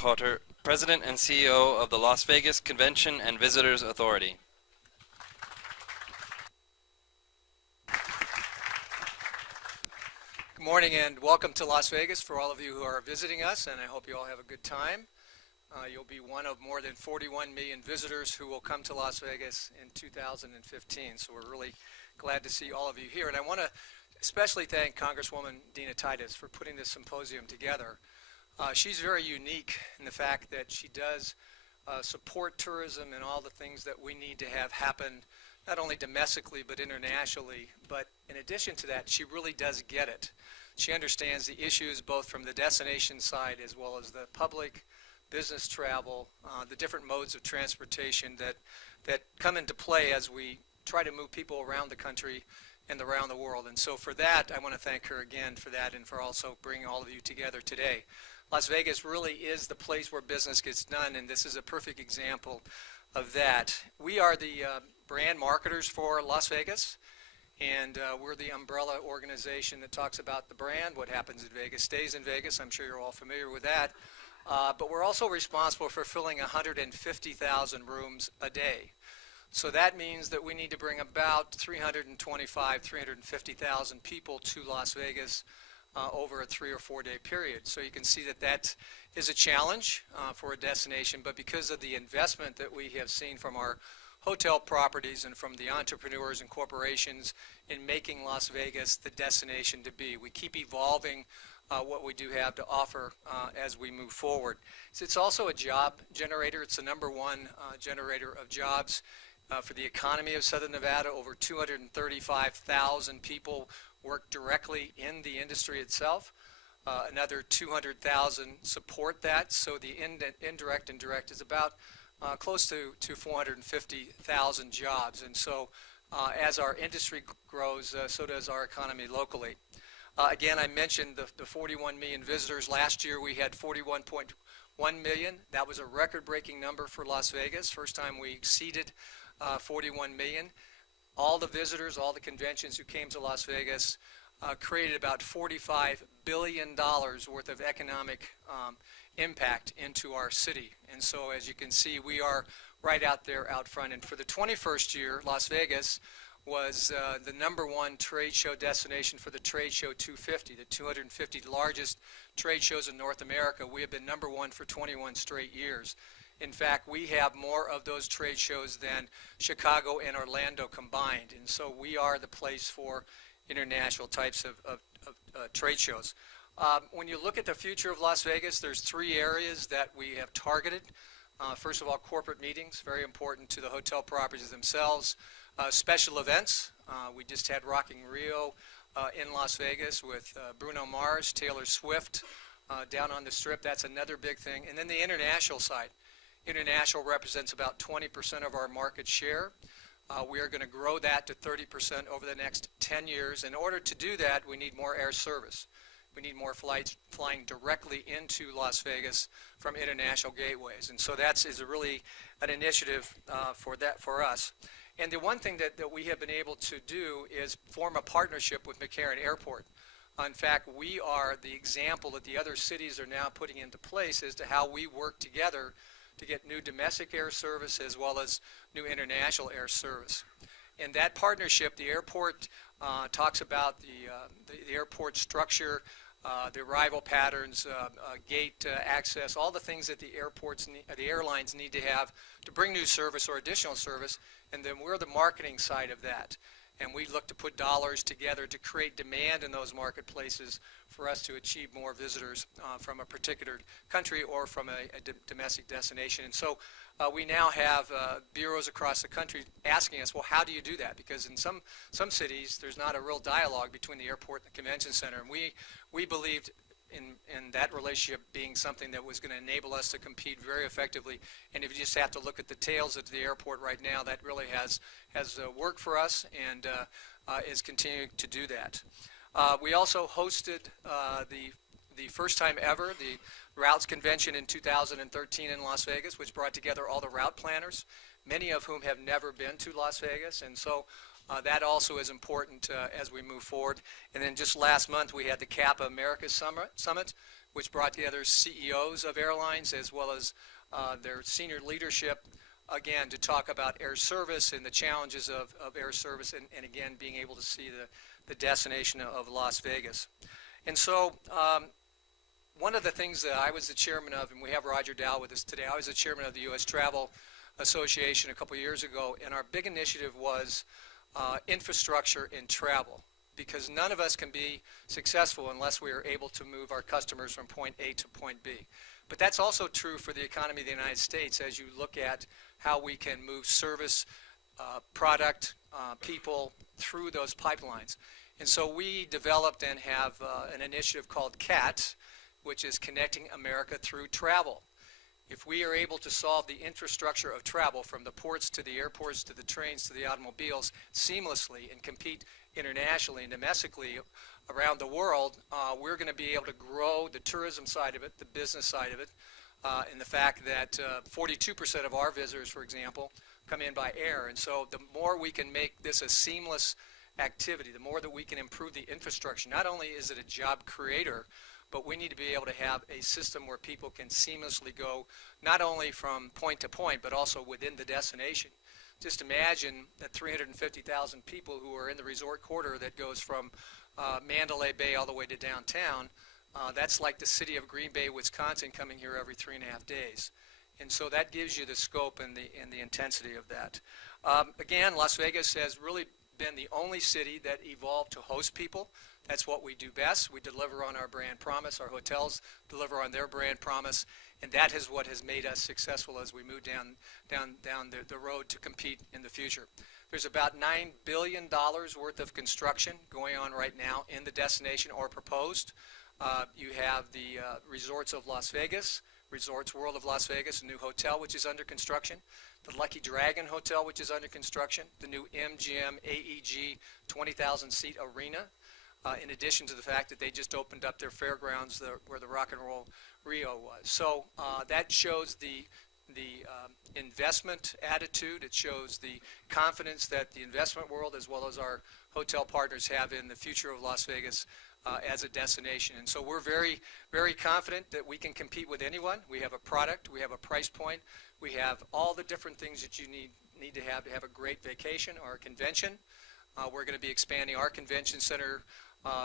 Cotter, President and CEO of the Las Vegas Convention and Visitors Authority. Good morning and welcome to Las Vegas for all of you who are visiting us, and I hope you all have a good time. You'll be one of more than 41 million visitors who will come to Las Vegas in 2015, so we're really glad to see all of you here. And I want to especially thank Congresswoman Dina Titus for putting this symposium together. She's very unique in the fact that she does support tourism and all the things that we need to have happen, not only domestically but internationally. But in addition to that, she really does get it. She understands the issues both from the destination side as well as the public, business travel, the different modes of transportation that come into play as we try to move people around the country and around the world. And so for that, I want to thank her again for that and for also bringing all of you together today. Las Vegas really is the place where business gets done, and this is a perfect example of that. We are the brand marketers for Las Vegas, and we're the umbrella organization that talks about the brand. What happens in Vegas stays in Vegas. I'm sure you're all familiar with that. But we're also responsible for filling 150,000 rooms a day. So that means that we need to bring about 350,000 people to Las Vegas over a 3 or 4 day period. So you can see that that is a challenge for a destination, but because of the investment that we have seen from our hotel properties and from the entrepreneurs and corporations in making Las Vegas the destination to be, we keep evolving what we do have to offer as we move forward. So it's also a job generator. It's the #1 generator of jobs for the economy of Southern Nevada. Over 235,000 people work directly in the industry itself. Another 200,000 support that. So the indirect and direct is about close to 450,000 jobs. And so as our industry grows, so does our economy locally. Again, I mentioned the 41 million visitors. Last year we had 41.1 million. That was a record-breaking number for Las Vegas. First time we exceeded 41 million. All the visitors, all the conventions who came to Las Vegas created about $45 billion worth of economic impact into our city. And so as you can see, we are right out there out front. And for the 21st year, Las Vegas was the #1 trade show destination for the Trade Show 250, the 250 largest trade shows in North America. We have been #1 for 21 straight years. In fact, we have more of those trade shows than Chicago and Orlando combined. And so we are the place for international types of trade shows. When you look at the future of Las Vegas, there's 3 areas that we have targeted. First of all, corporate meetings, very important to the hotel properties themselves. Special events. We just had Rock in Rio in Las Vegas with Bruno Mars, Taylor Swift down on the Strip. That's another big thing. And then the international side. International represents about 20% of our market share. We are going to grow that to 30% over the next 10 years. In order to do that, we need more air service. We need more flights flying directly into Las Vegas from international gateways. And so that is really an initiative for us. And the one thing that we have been able to do is form a partnership with McCarran Airport. In fact, we are the example that the other cities are now putting into place as to how we work together to get new domestic air service as well as new international air service. In that partnership, the airport talks about the airport structure, the arrival patterns, gate access, all the things that the airlines need to have to bring new service or additional service, and then we're the marketing side of that. And we look to put dollars together to create demand in those marketplaces for us to achieve more visitors from a particular country or from a domestic destination. And so we now have bureaus across the country asking us, well, how do you do that? Because in some cities, there's not a real dialogue between the airport and the convention center. And we believed in that relationship being something that was going to enable us to compete very effectively. And if you just have to look at the tails at the airport right now, that really has worked for us and is continuing to do that. We also hosted the first time ever the Routes Convention in 2013 in Las Vegas, which brought together all the route planners, many of whom have never been to Las Vegas. And so that also is important as we move forward. And then just last month we had the CAPA America Summit. which brought together CEOs of airlines as well as their senior leadership, again, to talk about air service and the challenges of air service, and again, being able to see the destination of Las Vegas. And so one of the things that I was the chairman of, and we have Roger Dow with us today, I was the chairman of the U.S. Travel Association a couple of years ago, and our big initiative was infrastructure in travel, because none of us can be successful unless we are able to move our customers from point A to point B. But that's also true for the economy of the United States as you look at how we can move service, product, people through those pipelines. And so we developed and have an initiative called CAT, which is Connecting America Through Travel. If we are able to solve the infrastructure of travel from the ports to the airports to the trains to the automobiles seamlessly and compete internationally and domestically around the world, we're going to be able to grow the tourism side of it, the business side of it, and the fact that 42% of our visitors, for example, come in by air. And so the more we can make this a seamless activity, the more that we can improve the infrastructure. Not only is it a job creator, but we need to be able to have a system where people can seamlessly go not only from point to point, but also within the destination. Just imagine that 350,000 people who are in the resort corridor that goes from Mandalay Bay all the way to downtown. That's like the city of Green Bay, Wisconsin, coming here every 3.5 days. And so that gives you the scope and the intensity of that. Again, Las Vegas has really been the only city that evolved to host people. That's what we do best. We deliver on our brand promise. Our hotels deliver on their brand promise, and that is what has made us successful as we move down the road to compete in the future. There's about $9 billion worth of construction going on right now in the destination or proposed. You have the Resorts of Las Vegas, Resorts World of Las Vegas, a new hotel which is under construction, the Lucky Dragon Hotel which is under construction, the new MGM AEG 20,000 seat arena, in addition to the fact that they just opened up their fairgrounds where the Rock and Roll Rio was. So that shows the investment attitude. It shows the confidence that the investment world as well as our hotel partners have in the future of Las Vegas as a destination. And so we're very, very confident that we can compete with anyone. We have a product, we have a price point, we have all the different things that you need to have a great vacation or a convention. We're going to be expanding our convention center,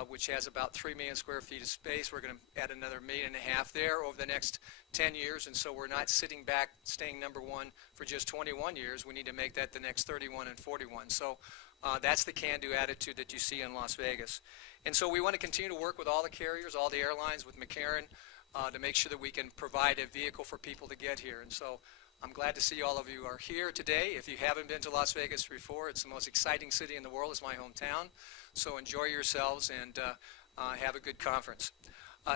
which has about 3 million square feet of space. We're going to add another 1.5 million there over the next 10 years. And so we're not sitting back, staying number one for just 21 years. We need to make that the next 31 and 41. So that's the can-do attitude that you see in Las Vegas. And so we want to continue to work with all the carriers, all the airlines, with McCarran, to make sure that we can provide a vehicle for people to get here. And so I'm glad to see all of you are here today. If you haven't been to Las Vegas before, it's the most exciting city in the world. It's my hometown. So enjoy yourselves and have a good conference.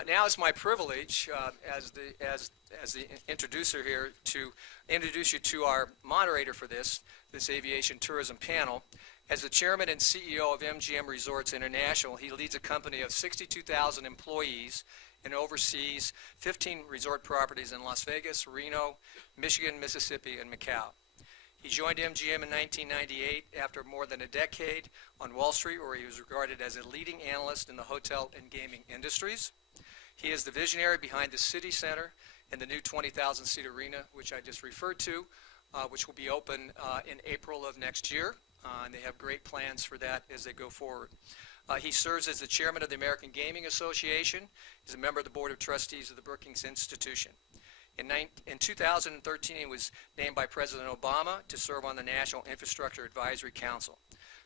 Now it's my privilege as the introducer here to introduce you to our moderator for this aviation tourism panel. As the chairman and CEO of MGM Resorts International, he leads a company of 62,000 employees and oversees 15 resort properties in Las Vegas, Reno, Michigan, Mississippi, and Macau. He joined MGM in 1998 after more than a decade on Wall Street, where he was regarded as a leading analyst in the hotel and gaming industries. He is the visionary behind the City Center and the new 20,000-seat arena, which I just referred to, which will be open in April of next year. And they have great plans for that as they go forward. He serves as the chairman of the American Gaming Association. He's a member of the Board of Trustees of the Brookings Institution. In 2013, he was named by President Obama to serve on the National Infrastructure Advisory Council.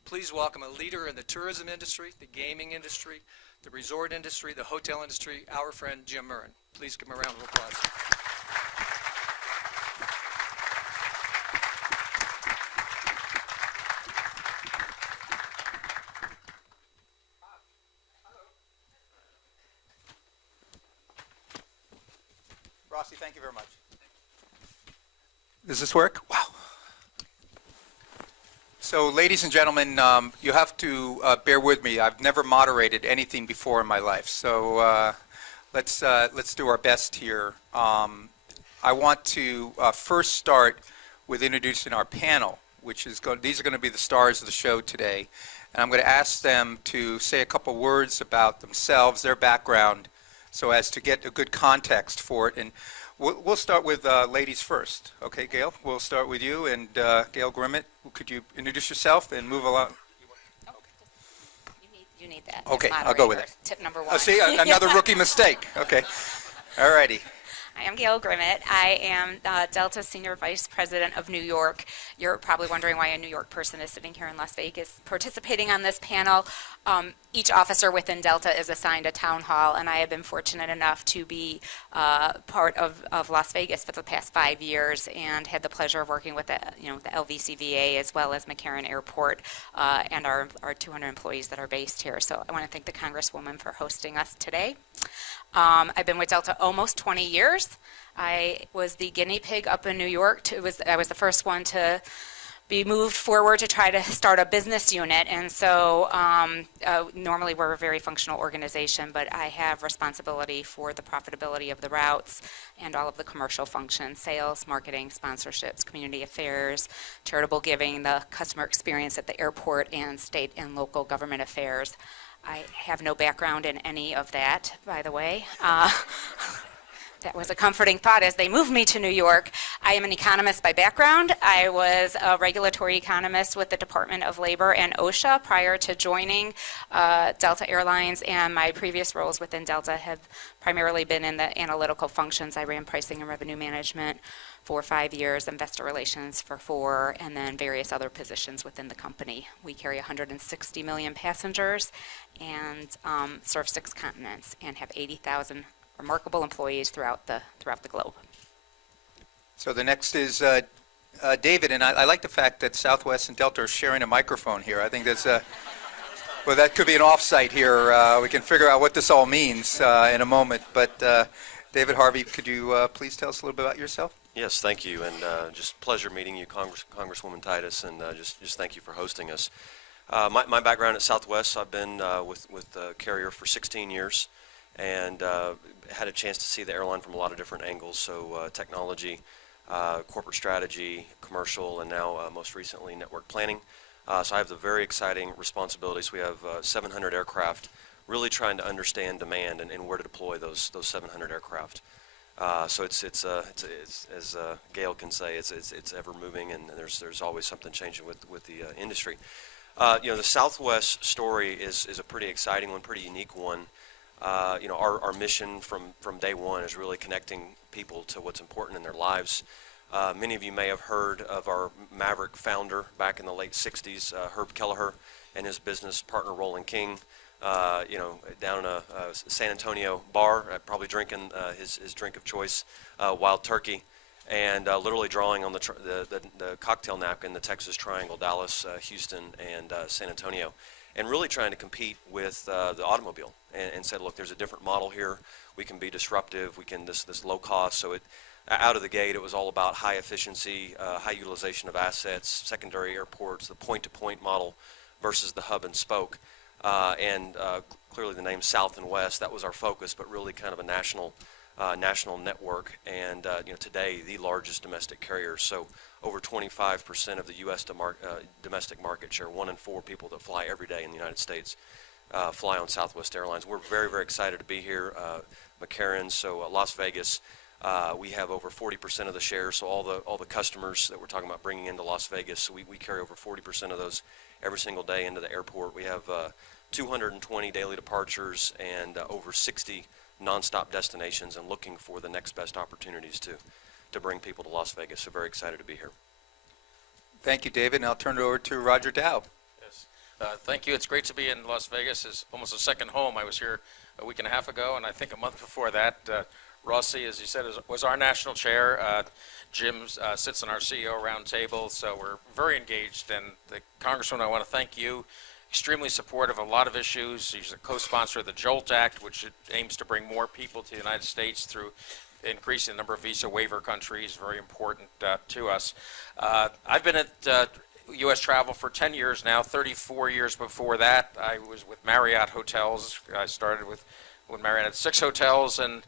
Please welcome a leader in the tourism industry, the gaming industry, the resort industry, the hotel industry, our friend Jim Murren. Please give him a round of applause. Rossi, thank you very much. Does this work? Wow. So, ladies and gentlemen, you have to bear with me. I've never moderated anything before in my life, so let's do our best here. I want to first start with introducing our panel, which is these are going to be the stars of the show today, and I'm going to ask them to say a couple words about themselves, their background, so as to get a good context for it. And we'll start with ladies first. Okay, Gail, we'll start with you. And Gail Grimmett, could you introduce yourself and move along? You need that. Okay, as I'll go with moderator. it. Tip number one. Oh, see, another rookie mistake. Okay. All righty. I am Gail Grimmett. I am Delta Senior Vice President of New York. You're probably wondering why a New York person is sitting here in Las Vegas participating on this panel. Each officer within Delta is assigned a town hall, and I have been fortunate enough to be part of Las Vegas for the past 5 years, and had the pleasure of working with the LVCVA as well as McCarran Airport and our 200 employees that are based here. So I want to thank the Congresswoman for hosting us today. I've been with Delta almost 20 years. I was the guinea pig up in New York. I was the first one to be moved forward to try to start a business unit. And so normally we're a very functional organization, but I have responsibility for the profitability of the routes and all of the commercial functions: sales, marketing, sponsorships, community affairs, charitable giving, the customer experience at the airport, and state and local government affairs. I have no background in any of that, by the way. That was a comforting thought as they moved me to New York. I am an economist by background. I was a regulatory economist with the Department of Labor and OSHA prior to joining Delta Airlines, and my previous roles within Delta have primarily been in the analytical functions. I ran pricing and revenue management for 5 years, investor relations for 4, and then various other positions within the company. We carry 160 million passengers and serve 6 continents and have 80,000 remarkable employees throughout the globe. So the next is David, and I like the fact that Southwest and Delta are sharing a microphone here. I think that's well, that could be an offsite here. We can figure out what this all means in a moment. But David Harvey, could you please tell us a little bit about yourself? Yes, thank you, and just pleasure meeting you, Congresswoman Titus, and just thank you for hosting us. My background at Southwest, I've been with the carrier for 16 years, and had a chance to see the airline from a lot of different angles, so technology, corporate strategy, commercial, and now most recently network planning. So I have the very exciting responsibilities. We have 700 aircraft, really trying to understand demand and where to deploy those 700 aircraft. So it's as Gail can say, it's ever moving, and there's always something changing with the industry. The Southwest story is a pretty exciting one, pretty unique one. Our mission from day one is really connecting people to what's important in their lives. Many of you may have heard of our Maverick founder back in the late 60s, Herb Kelleher, and his business partner, Roland King, down in a San Antonio bar, probably drinking his drink of choice, Wild Turkey, and literally drawing on the cocktail napkin, the Texas Triangle, Dallas, Houston, and San Antonio, and really trying to compete with the automobile, and said, look, there's a different model here. We can be disruptive. We can this low cost. So out of the gate, it was all about high efficiency, high utilization of assets, secondary airports, the point-to-point model versus the hub and spoke. And clearly the name South and West, that was our focus, but really kind of a national network, and today the largest domestic carrier. So over 25% of the U.S. domestic market share. 1 in 4 people that fly every day in the United States fly on Southwest Airlines. We're very, very excited to be here. McCarran, so Las Vegas, we have over 40% of the shares. So all the customers that we're talking about bringing into Las Vegas, so we carry over 40% of those every single day into the airport. We have 220 daily departures and over 60 nonstop destinations, and looking for the next best opportunities to bring people to Las Vegas. So very excited to be here. Thank you, David, and I'll turn it over to Roger Dow. Yes. Thank you. It's great to be in Las Vegas. It's almost a second home. I was here a week and a half ago, and I think a month before that. Rossi, as you said, was our national chair. Jim sits on our CEO roundtable, so we're very engaged. And the Congressman, I want to thank you. Extremely supportive of a lot of issues. He's a co-sponsor of the JOLT Act, which aims to bring more people to the United States through increasing the number of visa waiver countries. Very important to us. I've been at U.S. travel for 10 years now. 34 years before that, I was with Marriott Hotels. I started when Marriott had 6 hotels, and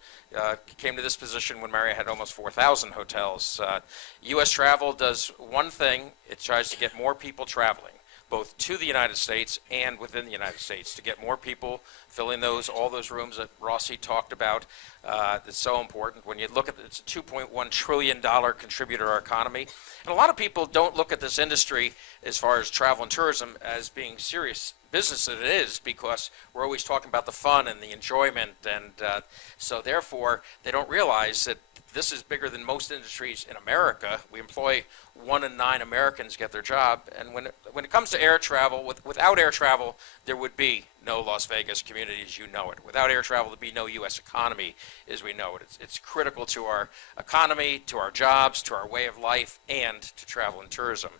came to this position when Marriott had almost 4,000 hotels. U.S. travel does one thing. It tries to get more people traveling. both to the United States and within the United States, to get more people filling all those rooms that Rossi talked about. It's so important. When you look at it, it's a $2.1 trillion contributor to our economy. And a lot of people don't look at this industry, as far as travel and tourism, as being serious business that it is, because we're always talking about the fun and the enjoyment, and so therefore they don't realize that this is bigger than most industries in America. We employ 1 in 9 Americans get their job, and when it comes to air travel, without air travel, there would be no Las Vegas community as you know it. Without air travel, there'd be no U.S. economy as we know it. It's critical to our economy, to our jobs, to our way of life, and to travel and tourism.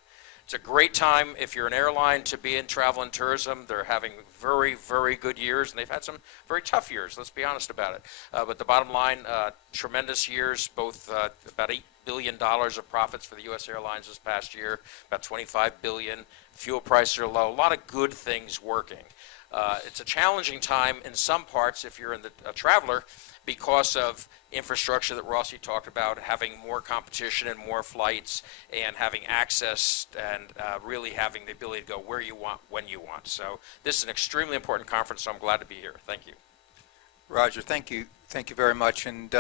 It's a great time if you're an airline to be in travel and tourism. They're having very, very good years, and they've had some very tough years, let's be honest about it. But the bottom line, tremendous years, both about $8 billion of profits for the U.S. airlines this past year, about $25 billion. Fuel prices are low, a lot of good things working. It's a challenging time in some parts if you're a traveler, because of infrastructure that Rossi talked about, having more competition and more flights, and having access, and really having the ability to go where you want, when you want. So this is an extremely important conference, so I'm glad to be here. Thank you. Roger, thank you very much. And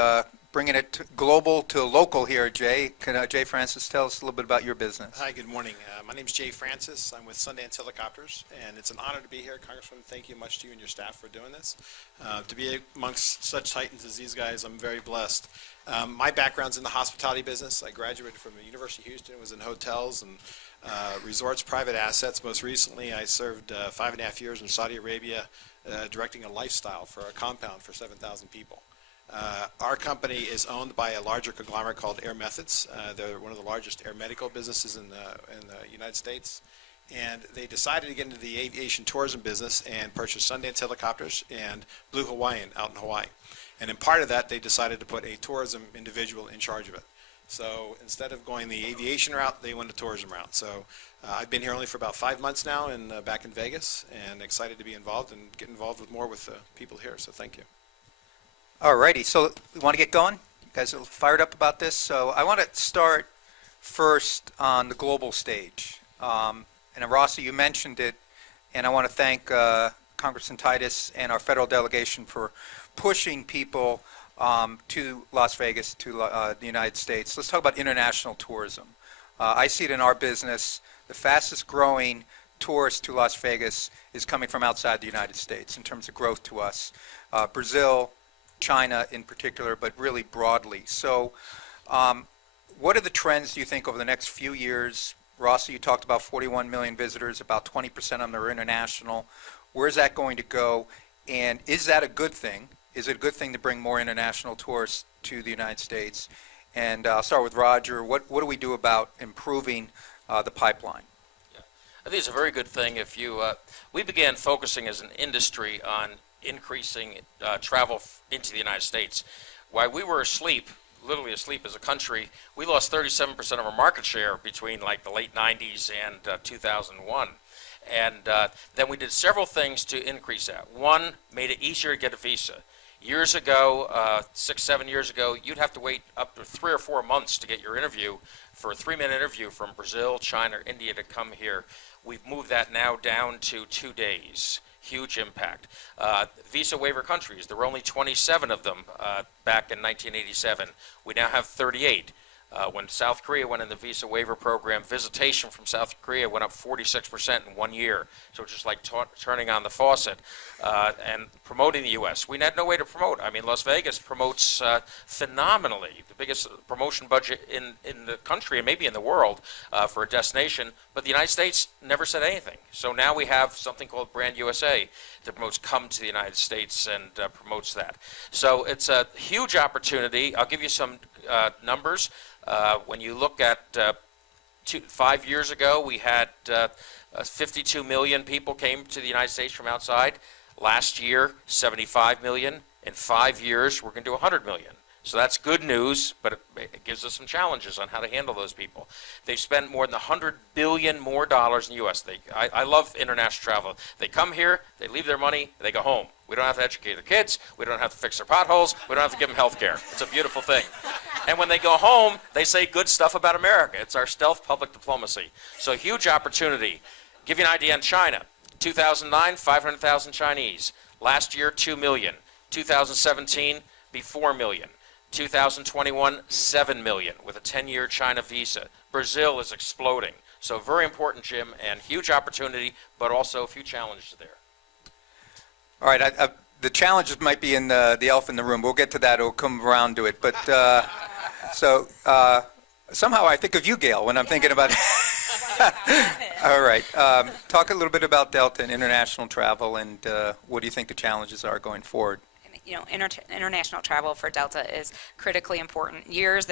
bringing it global to local here, Jay. Can Jay Francis tell us a little bit about your business? Hi, good morning. My name is Jay Francis. I'm with Sundance Helicopters, and it's an honor to be here. Congressman, thank you much to you and your staff for doing this. To be amongst such titans as these guys, I'm very blessed. My background's in the hospitality business. I graduated from the University of Houston, was in hotels and resorts, private assets. Most recently, I served 5.5 years in Saudi Arabia, directing a lifestyle for a compound for 7,000 people. Our company is owned by a larger conglomerate called Air Methods. They're one of the largest air medical businesses in the United States. And they decided to get into the aviation tourism business and purchase Sundance Helicopters and Blue Hawaiian out in Hawaii. And in part of that, they decided to put a tourism individual in charge of it. So instead of going the aviation route, they went the tourism route. So I've been here only for about 5 months now, and back in Vegas, and excited to be involved and get involved with more with the people here. So thank you. All righty, so we want to get going? You guys are fired up about this? So I want to start first on the global stage. And Rossi, you mentioned it, and I want to thank Congressman Titus and our federal delegation for pushing people to Las Vegas, to the United States. Let's talk about international tourism. I see it in our business. The fastest growing tourist to Las Vegas is coming from outside the United States in terms of growth to us. Brazil, China in particular, but really broadly. So what are the trends, do you think, over the next few years? Rossi, you talked about 41 million visitors, about 20% of them are international. Where's that going to go? And is that a good thing? Is it a good thing to bring more international tourists to the United States? And I'll start with Roger. What do we do about improving the pipeline? Yeah. I think it's a very good thing. If you, we began focusing as an industry on increasing travel into the United States. While we were asleep, literally asleep as a country, we lost 37% of our market share between like the late 90s and 2001. And then we did several things to increase that. One, made it easier to get a visa. Years ago, 6-7 years ago, you'd have to wait up to 3 or 4 months to get your interview for a 3-minute interview from Brazil, China, or India to come here. We've moved that now down to 2 days. Huge impact. Visa waiver countries, there were only 27 of them back in 1987. We now have 38. When South Korea went in the visa waiver program, visitation from South Korea went up 46% in 1 year. So it's just like turning on the faucet and promoting the U.S. We had no way to promote. I mean, Las Vegas promotes phenomenally, the biggest promotion budget in the country and maybe in the world for a destination, but the United States never said anything. So now we have something called Brand USA that promotes come to the United States and promotes that. So it's a huge opportunity. I'll give you some numbers. When you look at 5 years ago, we had 52 million people came to the United States from outside. Last year, 75 million. In 5 years, we're going to do 100 million. So that's good news, but it gives us some challenges on how to handle those people. They've spent more than $100 billion more dollars in the U.S. I love international travel. They come here, they leave their money, they go home. We don't have to educate their kids. We don't have to fix their potholes. We don't have to give them health care. It's a beautiful thing. And when they go home, they say good stuff about America. It's our stealth public diplomacy. So huge opportunity. Give you an idea on China. 2009, 500,000 Chinese. Last year, 2 million. 2017, be 4 million. 2021, 7 million with a 10-year China visa. Brazil is exploding. So very important, Jim, and huge opportunity, but also a few challenges there. All right, the challenges might be in the elf in the room. We'll get to that. We'll come around to it. But somehow I think of you, Gail, when I'm thinking about it. All right. Talk a little bit about Delta and international travel, and what do you think the challenges are going forward? You know, international travel for Delta is critically important. Years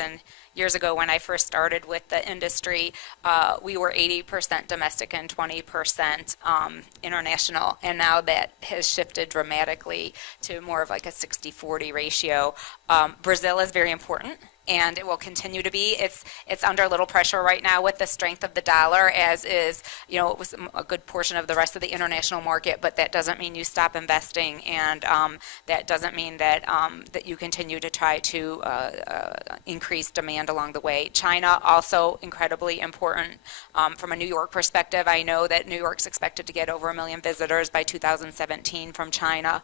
ago, when I first started with the industry, we were 80% domestic and 20% international, and now that has shifted dramatically to more of like a 60-40 ratio. Brazil is very important, and it will continue to be. It's under a little pressure right now with the strength of the dollar, as is, you know, it was a good portion of the rest of the international market, but that doesn't mean you stop investing, and that doesn't mean that that you continue to try to increase demand along the way. China, also incredibly important from a New York perspective. I know that New York's expected to get over 1 million visitors by 2017 from China.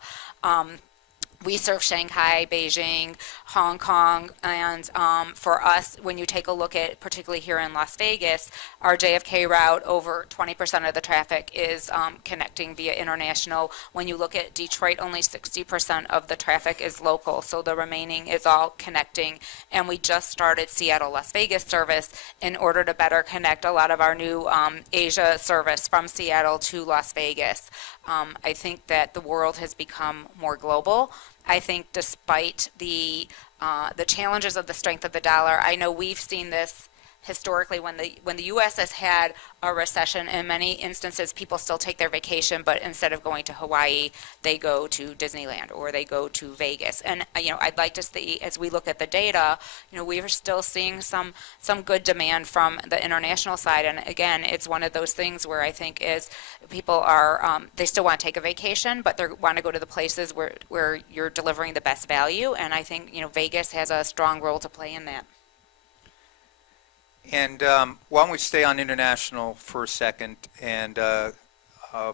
We serve Shanghai, Beijing, Hong Kong, and for us, when you take a look at, particularly here in Las Vegas, our JFK route, over 20% of the traffic is connecting via international. When you look at Detroit, only 60% of the traffic is local, so the remaining is all connecting. And we just started Seattle-Las Vegas service in order to better connect a lot of our new Asia service from Seattle to Las Vegas. I think that the world has become more global. I think despite the challenges of the strength of the dollar, I know we've seen this historically when the U.S. has had a recession. In many instances, people still take their vacation, but instead of going to Hawaii, they go to Disneyland or they go to Vegas. And you know, I'd like to see, as we look at the data, you know, we are still seeing some good demand from the international side. And again, it's one of those things where I think is people are they still want to take a vacation, but they want to go to the places where you're delivering the best value. And I think, you know, Vegas has a strong role to play in that. And why don't we stay on international for a second, and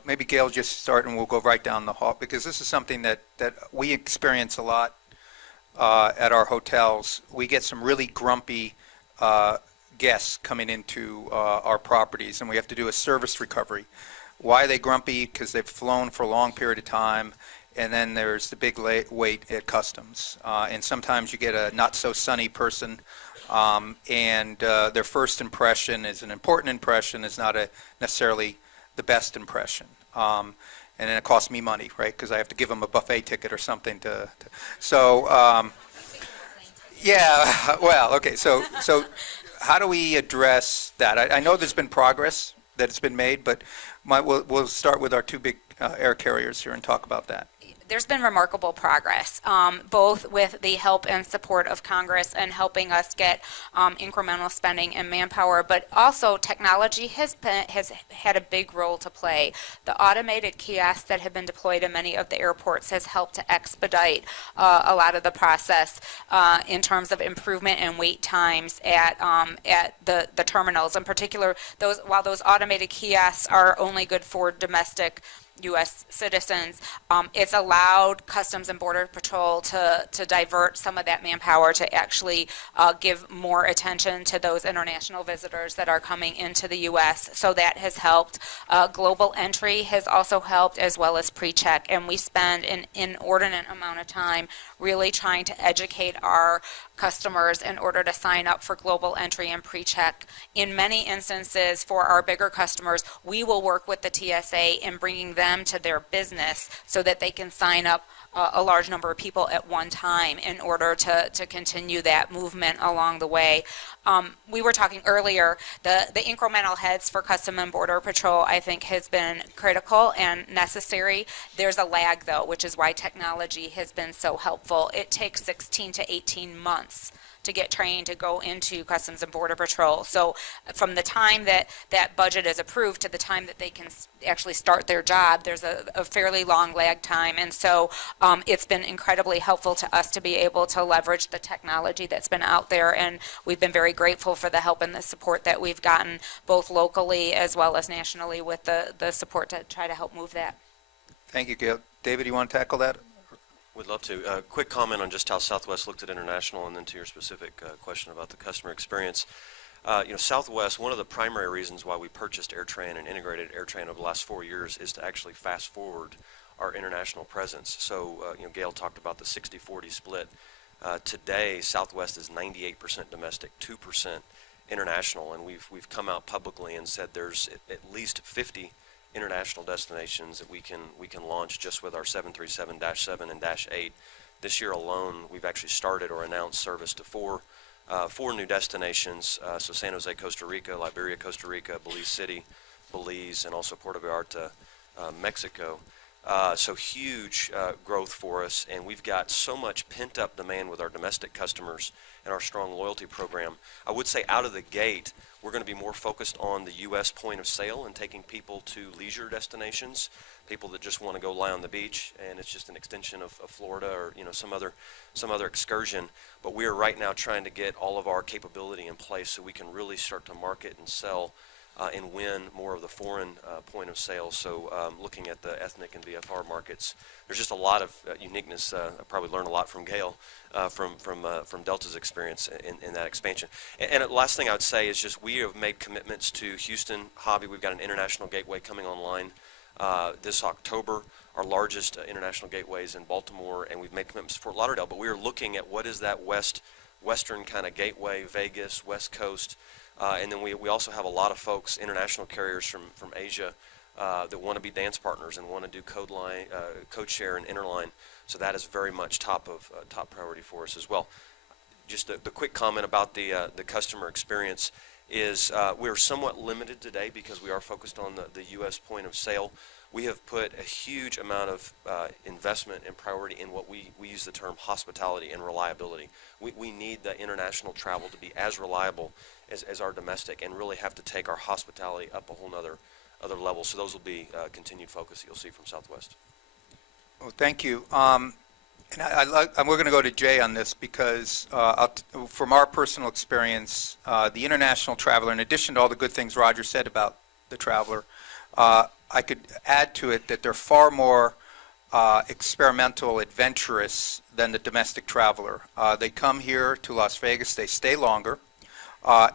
maybe Gail just start, and we'll go right down the hall, because this is something that we experience a lot at our hotels. We get some really grumpy guests coming into our properties, and we have to do a service recovery. Why are they grumpy? Because they've flown for a long period of time, and then there's the big wait at customs. And sometimes you get a not-so-sunny person, and their first impression is an important impression, is not necessarily the best impression. And then it costs me money, right, because I have to give them a buffet ticket or something so, yeah, well, okay, so how do we address that? I know there's been progress that's been made, but we'll start with our two big air carriers here and talk about that. There's been remarkable progress, both with the help and support of Congress and helping us get incremental spending and manpower, but also technology has had a big role to play. The automated kiosks that have been deployed in many of the airports has helped to expedite a lot of the process in terms of improvement in wait times at the terminals. In particular, while those automated kiosks are only good for domestic U.S. citizens, it's allowed Customs and Border Patrol to divert some of that manpower to actually give more attention to those international visitors that are coming into the U.S. So that has helped. Global entry has also helped, as well as pre-check, and we spend an inordinate amount of time really trying to educate our customers in order to sign up for global entry and pre-check. In many instances, for our bigger customers, we will work with the TSA in bringing them to their business so that they can sign up a large number of people at one time in order to continue that movement along the way. We were talking earlier, the incremental heads for Customs and Border Patrol, I think, has been critical and necessary. There's a lag, though, which is why technology has been so helpful. It takes 16 to 18 months to get trained to go into Customs and Border Patrol. So from the time that that budget is approved to the time that they can actually start their job, there's a fairly long lag time. And so it's been incredibly helpful to us to be able to leverage the technology that's been out there, and we've been very grateful for the help and the support that we've gotten both locally as well as nationally with the support to try to help move that. Thank you, Gail. David, you want to tackle that? Would love to. Quick comment on just how Southwest looked at international, and then to your specific question about the customer experience. Southwest, one of the primary reasons why we purchased AirTran and integrated AirTran over the last 4 years is to actually fast forward our international presence. So, Gail talked about the 60-40 split. Today, Southwest is 98% domestic, 2% international, and we've come out publicly and said there's at least 50 international destinations that we can launch just with our 737-7 and -8. This year alone, we've actually started or announced service to four new destinations. So San Jose, Costa Rica, Liberia, Costa Rica, Belize City, Belize, and also Puerto Vallarta, Mexico. So huge growth for us, and we've got so much pent-up demand with our domestic customers and our strong loyalty program. I would say out of the gate, we're going to be more focused on the U.S. point of sale and taking people to leisure destinations, people that just want to go lie on the beach, and it's just an extension of Florida or some other excursion. But we are right now trying to get all of our capability in place so we can really start to market and sell and win more of the foreign point of sale. So looking at the ethnic and VFR markets, there's just a lot of uniqueness. I probably learned a lot from Gail, from Delta's experience in that expansion. And the last thing I would say is just we have made commitments to Houston, Hobby. We've got an international gateway coming online this October. Our largest international gateway is in Baltimore, and we've made commitments to Fort Lauderdale. But we are looking at what is that western kind of gateway, Vegas, West Coast. And then we also have a lot of folks, international carriers from Asia, that want to be dance partners and want to do code share and interline. So that is very much top priority for us as well. Just the quick comment about the customer experience is we're somewhat limited today because we are focused on the U.S. point of sale. We have put a huge amount of investment and priority in what we use the term hospitality and reliability. We need the international travel to be as reliable as our domestic, and really have to take our hospitality up a whole other level. So those will be continued focus that you'll see from Southwest. Well, thank you. And we're going to go to Jay on this because from our personal experience, the international traveler, in addition to all the good things Roger said about the traveler, I could add to it that they're far more experimental, adventurous than the domestic traveler. They come here to Las Vegas, they stay longer,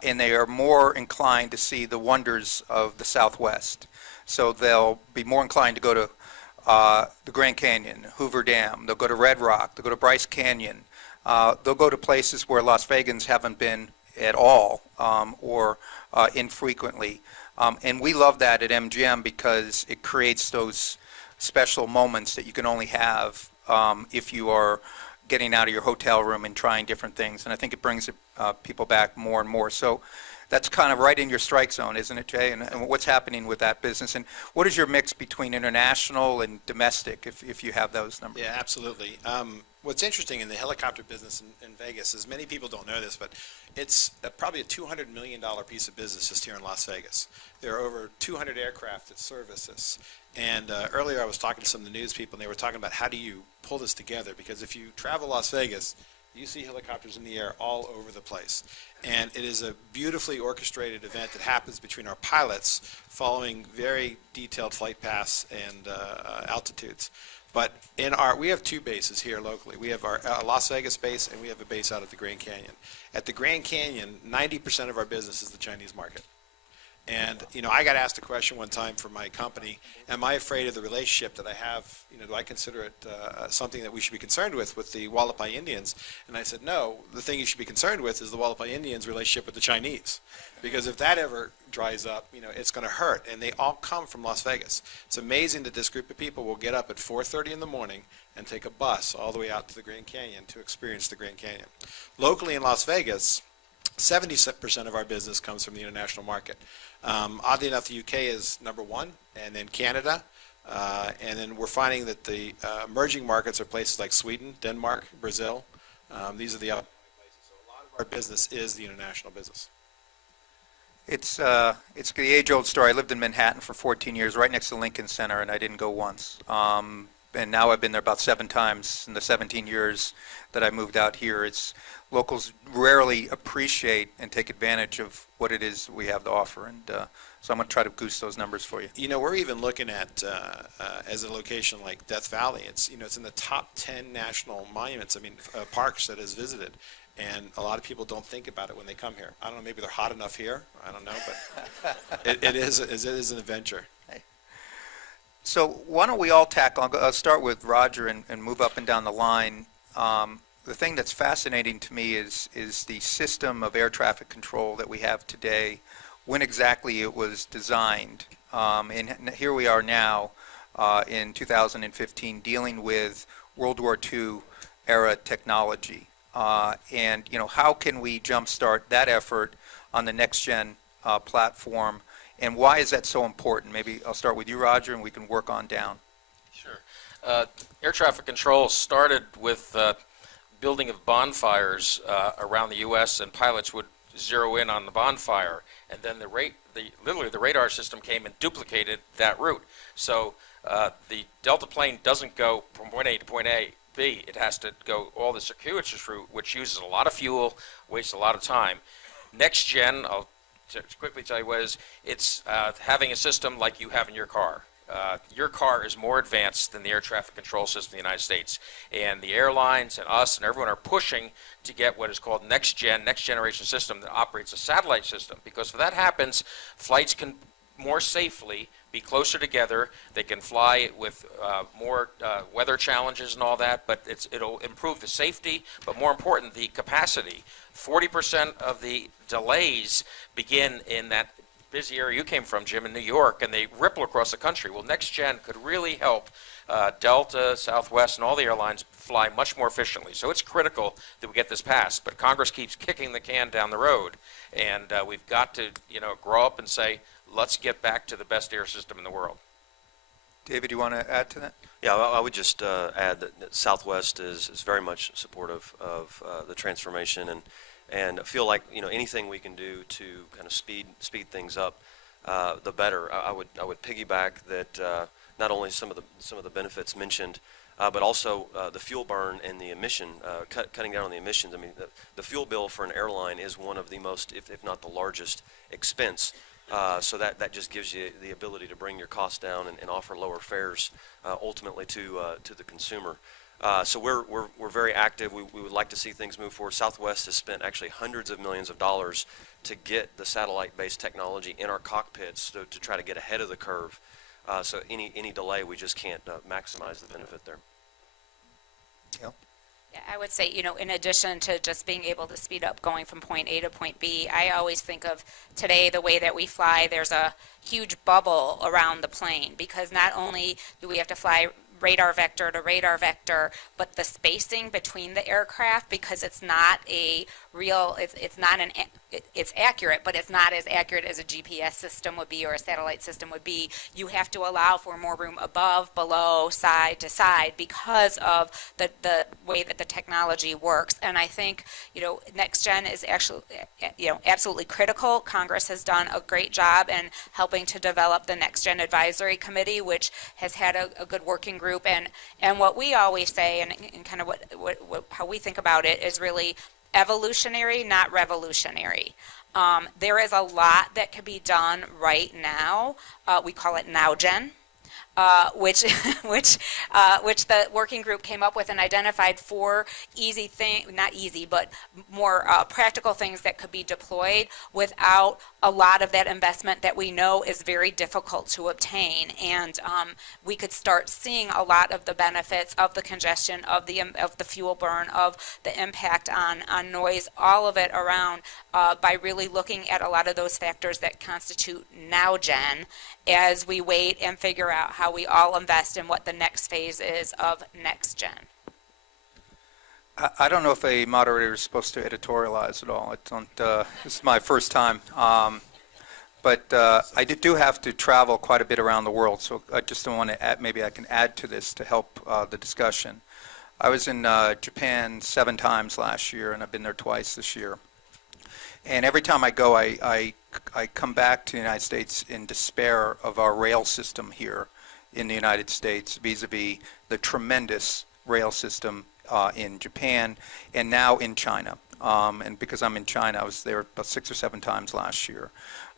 and they are more inclined to see the wonders of the Southwest. So they'll be more inclined to go to the Grand Canyon, Hoover Dam, they'll go to Red Rock, they'll go to Bryce Canyon, they'll go to places where Las Vegans haven't been at all or infrequently. And we love that at MGM because it creates those special moments that you can only have if you are getting out of your hotel room and trying different things. And I think it brings people back more and more. So that's kind of right in your strike zone, isn't it, Jay? And what's happening with that business? And what is your mix between international and domestic, if you have those numbers? Yeah, absolutely. What's interesting in the helicopter business in Vegas is many people don't know this, but it's probably a $200 million piece of business just here in Las Vegas. There are over 200 aircraft that service this. And earlier I was talking to some of the news people, and they were talking about how do you pull this together, because if you travel Las Vegas, you see helicopters in the air all over the place. And it is a beautifully orchestrated event that happens between our pilots following very detailed flight paths and altitudes. But we have two bases here locally. We have our Las Vegas base, and we have a base out at the Grand Canyon. At the Grand Canyon, 90% of our business is the Chinese market. And, I got asked a question one time from my company, am I afraid of the relationship that I have, do I consider it something that we should be concerned with the Hualapai Indians? And I said, no, the thing you should be concerned with is the Hualapai Indians' relationship with the Chinese. Because if that ever dries up, it's going to hurt. And they all come from Las Vegas. It's amazing that this group of people will get up at 4:30 in the morning and take a bus all the way out to the Grand Canyon to experience the Grand Canyon. Locally in Las Vegas, 70% of our business comes from the international market. Oddly enough, the UK is number one, and then Canada, and then we're finding that the emerging markets are places like Sweden, Denmark, Brazil. These are the other places. So a lot of our business is the international business. It's the age-old story. I lived in Manhattan for 14 years, right next to Lincoln Center, and I didn't go once. And now I've been there about 7 times in the 17 years that I moved out here. Locals rarely appreciate and take advantage of what it is we have to offer, and so I'm going to try to goose those numbers for you. You know, we're even looking at, as a location like Death Valley, it's in the top 10 national monuments, parks that is visited. And a lot of people don't think about it when they come here. I don't know, maybe they're hot enough here. I don't know, but it is an adventure. So why don't we all tackle, I'll start with Roger and move up and down the line. The thing that's fascinating to me is the system of air traffic control that we have today, when exactly it was designed. And here we are now in 2015 dealing with World War II era technology. And, how can we jumpstart that effort on the next-gen platform, and why is that so important? Maybe I'll start with you, Roger, and we can work on down. Sure. Air traffic control started with building of bonfires around the U.S., and pilots would zero in on the bonfire, and then literally the radar system came and duplicated that route. So the Delta plane doesn't go from point A to point B. It has to go all the circuitous route, which uses a lot of fuel, wastes a lot of time. Next gen, I'll quickly tell you what it is. It's having a system like you have in your car. Your car is more advanced than the air traffic control system in the United States. And the airlines and us and everyone are pushing to get what is called next generation system that operates a satellite system. Because if that happens, flights can more safely be closer together. They can fly with more weather challenges and all that, but it'll improve the safety, but more important, the capacity. 40% of the delays begin in that busy area you came from, Jim, in New York, and they ripple across the country. Well, next gen could really help Delta, Southwest, and all the airlines fly much more efficiently. So it's critical that we get this passed, but Congress keeps kicking the can down the road, and we've got to grow up and say, let's get back to the best air system in the world. David, do you want to add to that? Yeah, I would just add that Southwest is very much supportive of the transformation, and feel like anything we can do to kind of speed things up, the better. I would piggyback that not only some of the benefits mentioned, but also the fuel burn and the emission, cutting down on the emissions. I mean, the fuel bill for an airline is one of the most, if not the largest, expense. So that just gives you the ability to bring your costs down and offer lower fares ultimately to the consumer. So we're very active. We would like to see things move forward. Southwest has spent actually hundreds of millions of dollars to get the satellite-based technology in our cockpits to try to get ahead of the curve. So any delay, we just can't maximize the benefit there. Yeah. Yeah, I would say, in addition to just being able to speed up going from point A to point B, I always think of today the way that we fly, there's a huge bubble around the plane, because not only do we have to fly radar vector to radar vector, but the spacing between the aircraft, because it's not a real, it's accurate, but it's not as accurate as a GPS system would be or a satellite system would be. You have to allow for more room above, below, side to side, because of the way that the technology works. And I think, next gen is actually, absolutely critical. Congress has done a great job in helping to develop the Next Gen Advisory Committee, which has had a good working group. And what we always say, and kind of what how we think about it, is really evolutionary, not revolutionary. There is a lot that can be done right now. We call it Now Gen. Which the working group came up with and identified 4 easy things, not easy, but more practical things that could be deployed without a lot of that investment that we know is very difficult to obtain. And we could start seeing a lot of the benefits of the congestion, of the fuel burn, of the impact on noise, all of it around by really looking at a lot of those factors that constitute Now Gen as we wait and figure out how we all invest in what the next phase is of Next Gen. I don't know if a moderator is supposed to editorialize at all. This is my first time. But I do have to travel quite a bit around the world, so I just don't want to add, maybe I can add to this to help the discussion. I was in Japan 7 times last year, and I've been there twice this year. And every time I go, I come back to the United States in despair of our rail system here in the United States vis-a-vis the tremendous rail system in Japan and now in China. And because I'm in China, I was there about 6 or 7 times last year.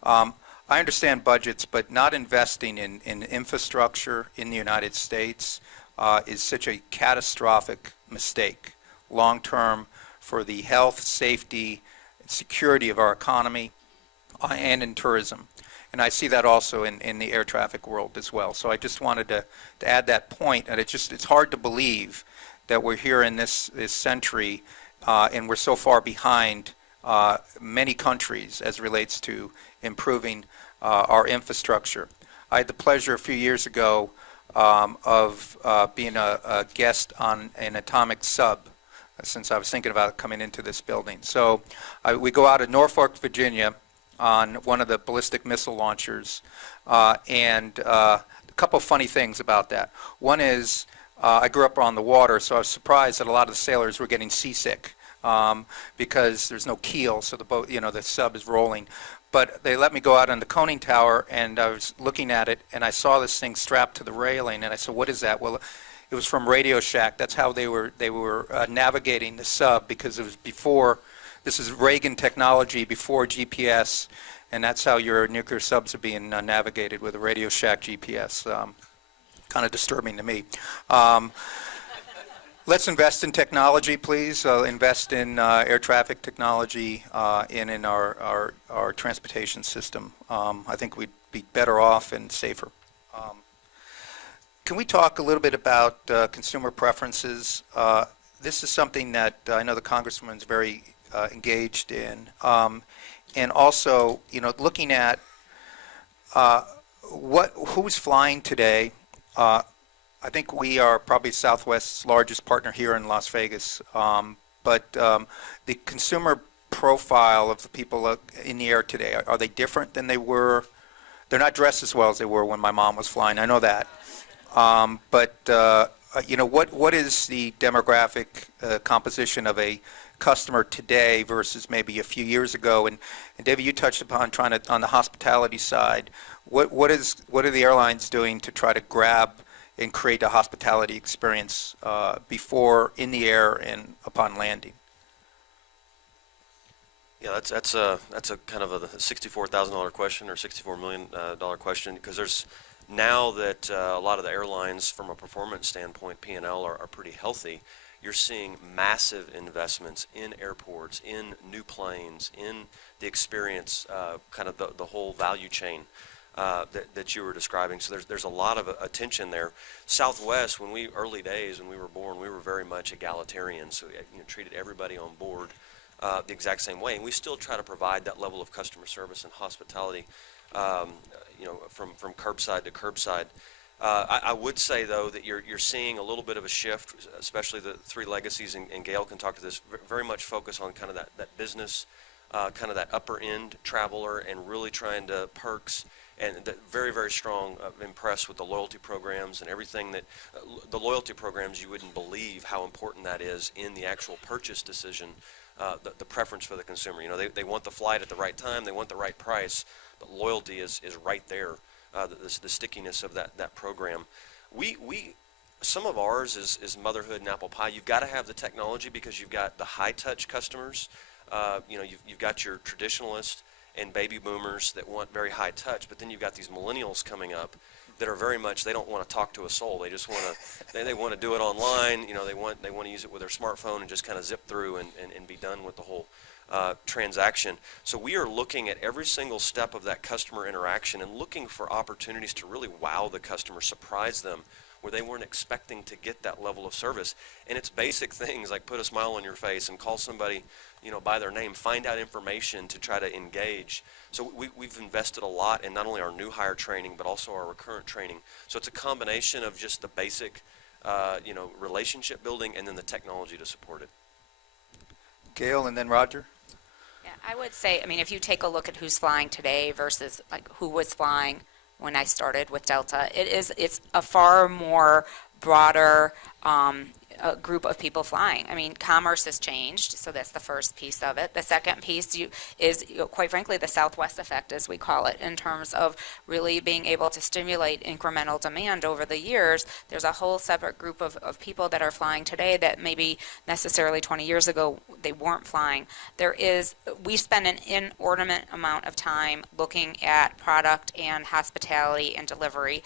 I understand budgets, but not investing in infrastructure in the United States is such a catastrophic mistake long-term for the health, safety, and security of our economy and in tourism. And I see that also in the air traffic world as well. So I just wanted to add that point, and it's hard to believe that we're here in this century and we're so far behind many countries as relates to improving our infrastructure. I had the pleasure a few years ago of being a guest on an atomic sub, since I was thinking about coming into this building. So we go out of Norfolk, Virginia on one of the ballistic missile launchers, and a couple of funny things about that. One is I grew up on the water, so I was surprised that a lot of the sailors were getting seasick because there's no keel, so the boat, the sub is rolling. But they let me go out on the conning tower, and I was looking at it, and I saw this thing strapped to the railing, and I said, "What is that?" Well, it was from Radio Shack. That's how they were navigating the sub, because it was before. This is Reagan technology before GPS, and that's how your nuclear subs are being navigated, with a Radio Shack GPS. Kind of disturbing to me. Let's invest in technology, please. Invest in air traffic technology and in our transportation system. I think we'd be better off and safer. Can we talk a little bit about consumer preferences? This is something that I know the Congresswoman is very engaged in. And also, looking at who's flying today. I think we are probably Southwest's largest partner here in Las Vegas, but the consumer profile of the people in the air today, are they different than they were? They're not dressed as well as they were when my mom was flying, I know that. But what is the demographic composition of a customer today versus maybe a few years ago? And David, you touched upon on the hospitality side. What are the airlines doing to try to grab and create a hospitality experience before, in the air, and upon landing? Yeah, that's a kind of a $64,000 question or $64 million question, because there's now that a lot of the airlines, from a performance standpoint, P&L are pretty healthy. You're seeing massive investments in airports, in new planes, in the experience, kind of the whole value chain that you were describing. So there's a lot of attention there. Southwest, early days when we were born, we were very much egalitarian, so treated everybody on board the exact same way, and we still try to provide that level of customer service and hospitality, from curbside to curbside. I would say, though, that you're seeing a little bit of a shift, especially the three legacies, and Gail can talk to this, very much focus on kind of that business, kind of that upper end traveler, and really trying to perks, and very, very strong, impressed with the loyalty programs and everything that, the loyalty programs, you wouldn't believe how important that is in the actual purchase decision, the preference for the consumer. They want the flight at the right time, they want the right price, but loyalty is right there. The stickiness of that program. Some of ours is motherhood and apple pie. You've got to have the technology because you've got the high touch customers. You've got your traditionalists and baby boomers that want very high touch, but then you've got these millennials coming up that are very much, they don't want to talk to a soul. They just want to they want to do it online. They want to use it with their smartphone and just kind of zip through and be done with the whole transaction. So we are looking at every single step of that customer interaction and looking for opportunities to really wow the customer, surprise them where they weren't expecting to get that level of service. And it's basic things like put a smile on your face and call somebody by their name, find out information to try to engage. So we've invested a lot in not only our new hire training but also our recurrent training. So it's a combination of just the basic relationship building and then the technology to support it. Gail, and then Roger. Yeah, I would say, if you take a look at who's flying today versus who was flying when I started with Delta, it's a far more broader group of people flying. I mean, commerce has changed, so that's the first piece of it. The second piece is, quite frankly, the Southwest effect, as we call it, in terms of really being able to stimulate incremental demand over the years. There's a whole separate group of people that are flying today that maybe necessarily 20 years ago they weren't flying. We spend an inordinate amount of time looking at product and hospitality and delivery.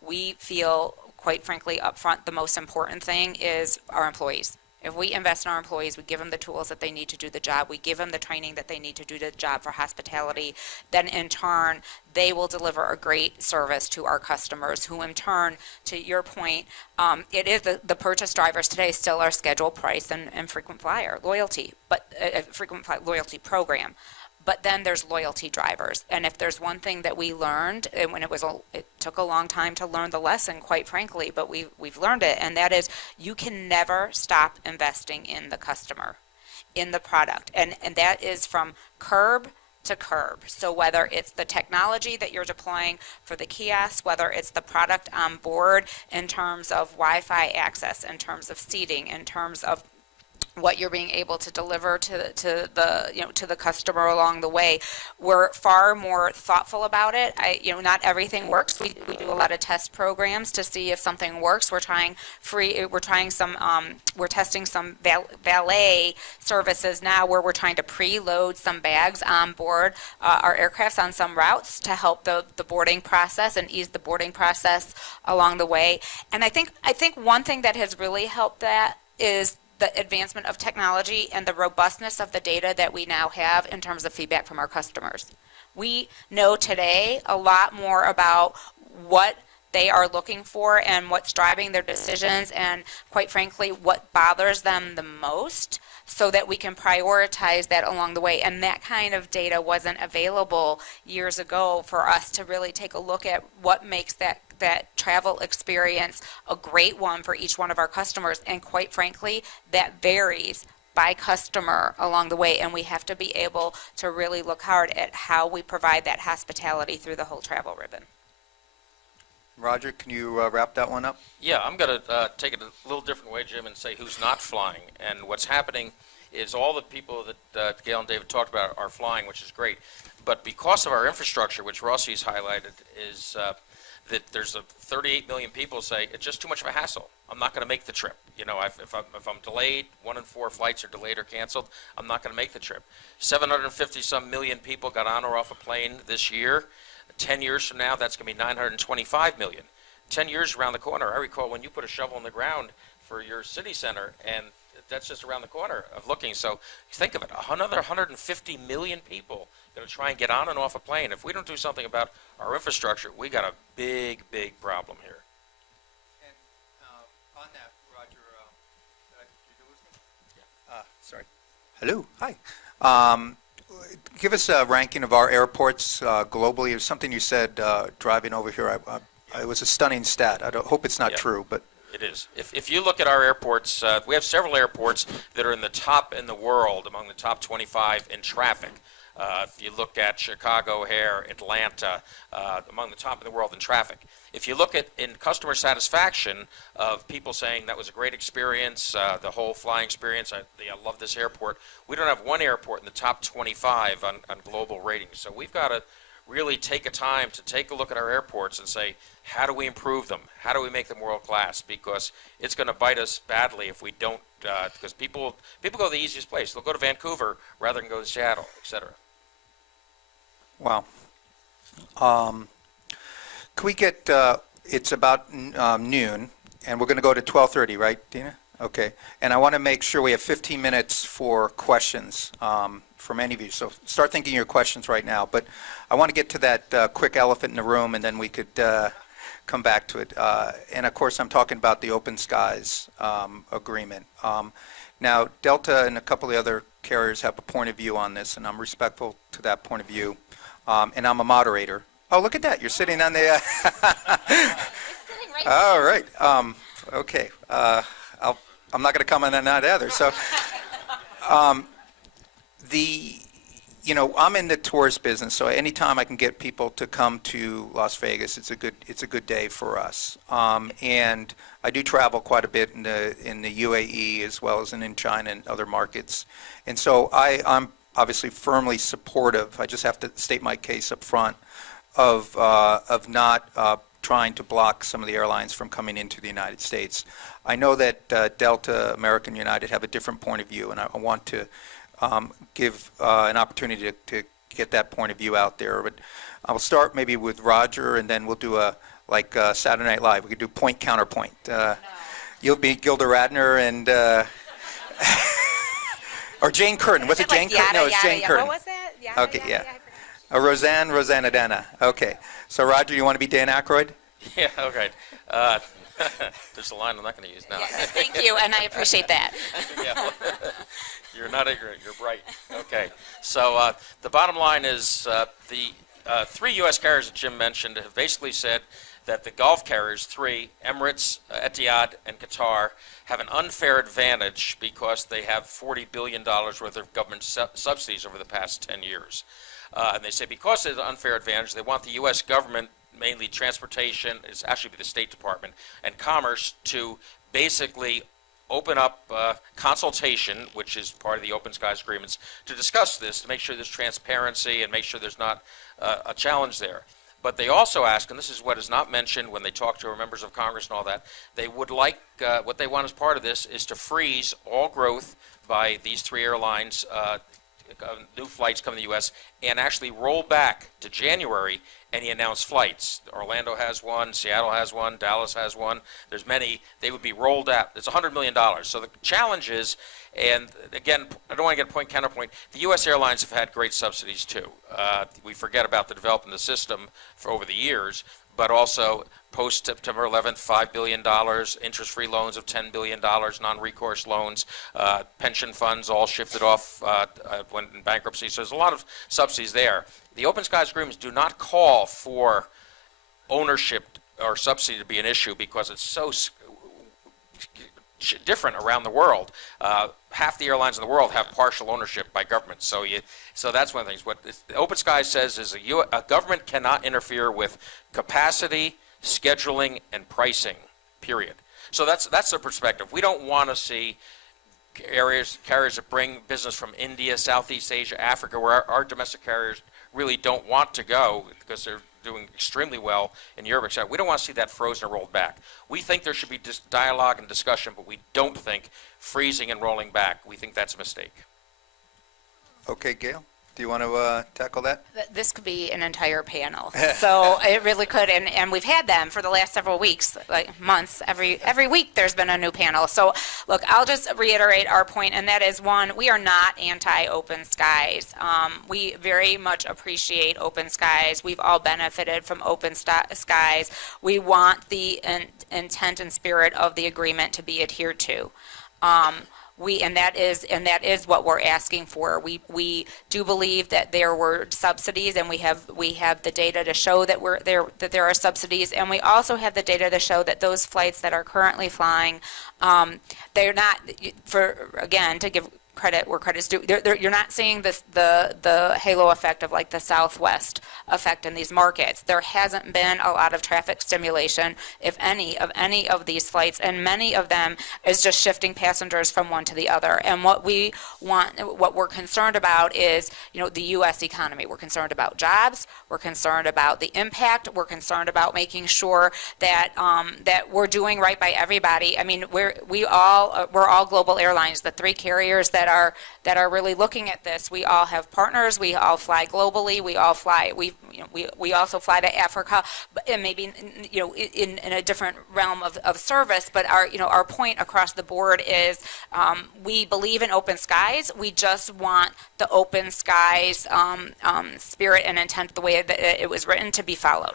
We feel, quite frankly, up front, the most important thing is our employees. If we invest in our employees, we give them the tools that they need to do the job, we give them the training that they need to do the job for hospitality, then in turn, they will deliver a great service to our customers, who in turn, to your point, it is the purchase drivers today still are schedule, price, and frequent flyer loyalty, but frequent flyer loyalty program. But then there's loyalty drivers. And if there's one thing that we learned, and when it took a long time to learn the lesson, quite frankly, but we've learned it, and that is you can never stop investing in the customer, in the product. And that is from curb to curb. So whether it's the technology that you're deploying for the kiosks, whether it's the product on board in terms of Wi-Fi access, in terms of seating, in terms of what you're being able to deliver to the customer along the way, we're far more thoughtful about it. Not everything works. We do a lot of test programs to see if something works. We're testing some valet services now, where we're trying to preload some bags on board our aircrafts on some routes to help the boarding process and ease the boarding process along the way. And I think one thing that has really helped that is the advancement of technology and the robustness of the data that we now have in terms of feedback from our customers. We know today a lot more about what they are looking for and what's driving their decisions, and quite frankly, what bothers them the most, so that we can prioritize that along the way. And that kind of data wasn't available years ago for us to really take a look at what makes that travel experience a great one for each one of our customers. And quite frankly, that varies by customer along the way, and we have to be able to really look hard at how we provide that hospitality through the whole travel ribbon. Roger, can you wrap that one up? Yeah, I'm going to take it a little different way, Jim, and say who's not flying. And what's happening is all the people that Gail and David talked about are flying, which is great. But because of our infrastructure, which Rossi's highlighted, is that there's 38 million people say it's just too much of a hassle. I'm not going to make the trip. If I'm delayed, 1 in 4 flights are delayed or canceled, I'm not going to make the trip. 750-some million people got on or off a plane this year. 10 years from now, that's going to be 925 million. 10 years around the corner, I recall when you put a shovel in the ground for your city center, and that's just around the corner of looking. So think of it, another 150 million people going to try and get on and off a plane. If we don't do something about our infrastructure, we got a big, big problem here. And on that, Roger, did you lose me? Sorry. Hello. Hi. Give us a ranking of our airports globally. It was something you said driving over here. It was a stunning stat. I hope it's not true, but it is. If you look at our airports, we have several airports that are in the top in the world, among the top 25 in traffic. If you look at Chicago, O'Hare, Atlanta, among the top in the world in traffic. If you look at in customer satisfaction of people saying that was a great experience, the whole flying experience, I love this airport, we don't have one airport in the top 25 on global ratings. So we've got to really take a time to take a look at our airports and say, how do we improve them? How do we make them world class? Because it's going to bite us badly if we don't, because people go to the easiest place. They'll go to Vancouver rather than go to Seattle, et cetera. wow. Can we get, it's about noon, and we're going to go to 12:30, right, Dina? Okay. And I want to make sure we have 15 minutes for questions from any of you. So start thinking your questions right now. But I want to get to that quick elephant in the room, and then we could come back to it. And, of course, I'm talking about the Open Skies agreement. Now, Delta and a couple of the other carriers have a point of view on this, and I'm respectful to that point of view. And I'm a moderator. Oh, look at that. You're sitting on the... All right. Okay. I'm not going to comment on that either. So you know, I'm in the tourist business, so anytime I can get people to come to Las Vegas, it's a good day for us. And I do travel quite a bit in the UAE as well as in China and other markets. And so I'm obviously firmly supportive. I just have to state my case up front of not trying to block some of the airlines from coming into the United States. I know that Delta, American, United have a different point of view, and I want to give an opportunity to get that point of view out there. But I will start maybe with Roger, and then we'll do like Saturday Night Live. We could do point counterpoint. You'll be Gilda Radner and or Jane Curtin. Was it Jane Curtin? No, it's Jane Curtin. What was that? Yada, Okay, yada, yeah. yada. Roseanne Adana. Okay. So Roger, you want to be Dan Aykroyd? Yeah, okay. There's a line I'm not going to use now. Yeah, thank you, and I appreciate that. Yeah. You're not ignorant, you're bright. Okay. So the bottom line is the three U.S. carriers that Jim mentioned have basically said that the Gulf carriers, three, Emirates, Etihad, and Qatar, have an unfair advantage because they have $40 billion worth of government subsidies over the past 10 years. And they say because there's an unfair advantage, they want the U.S. government, mainly transportation, it's actually the State Department, and Commerce, to basically open up consultation, which is part of the Open Skies agreements, to discuss this, to make sure there's transparency and make sure there's not a challenge there. But they also ask, and this is what is not mentioned when they talk to our members of Congress and all that, they would like, what they want as part of this is to freeze all growth by these three airlines, new flights coming to the U.S., and actually roll back to January any announced flights. Orlando has one, Seattle has one, Dallas has one. There's many. They would be rolled out. It's $100 million. So the challenge is, and again, I don't want to get point counterpoint, the U.S. airlines have had great subsidies too. We forget about the development of the system for over the years, but also post-September 11th, $5 billion, interest-free loans of $10 billion, non-recourse loans, pension funds all shifted off when in bankruptcy. So there's a lot of subsidies there. The Open Skies agreements do not call for ownership or subsidy to be an issue because it's so different around the world. Half the airlines in the world have partial ownership by government. So that's one of the things. What the Open Skies says is a government cannot interfere with capacity, scheduling, and pricing, period. So that's the perspective. We don't want to see carriers that bring business from India, Southeast Asia, Africa, where our domestic carriers really don't want to go because they're doing extremely well in Europe, etc. We don't want to see that frozen or rolled back. We think there should be dialogue and discussion, but we don't think freezing and rolling back. We think that's a mistake. Okay, Gail, do you want to tackle that? This could be an entire panel. So it really could, and we've had them for the last several weeks, like months. Every week there's been a new panel. So look, I'll just reiterate our point, and that is, one, we are not anti-open skies. We very much appreciate open skies. We've all benefited from open skies. We want the intent and spirit of the agreement to be adhered to. And that is what we're asking for. We do believe that there were subsidies, and we have the data to show that there are subsidies, and we also have the data to show that those flights that are currently flying, they're not, to give credit where credit's due. You're not seeing the halo effect of like the Southwest effect in these markets. There hasn't been a lot of traffic stimulation, if any of these flights, and many of them is just shifting passengers from one to the other. And what we're concerned about is, the U.S. economy. We're concerned about jobs. We're concerned about the impact. We're concerned about making sure that that we're doing right by everybody. I mean, we're all global airlines. The three carriers that are really looking at this. We all have partners. We all fly globally. We all fly. We also fly to Africa, and maybe in a different realm of service. But our point across the board is we believe in open skies. We just want the open skies spirit and intent, the way that it was written, to be followed.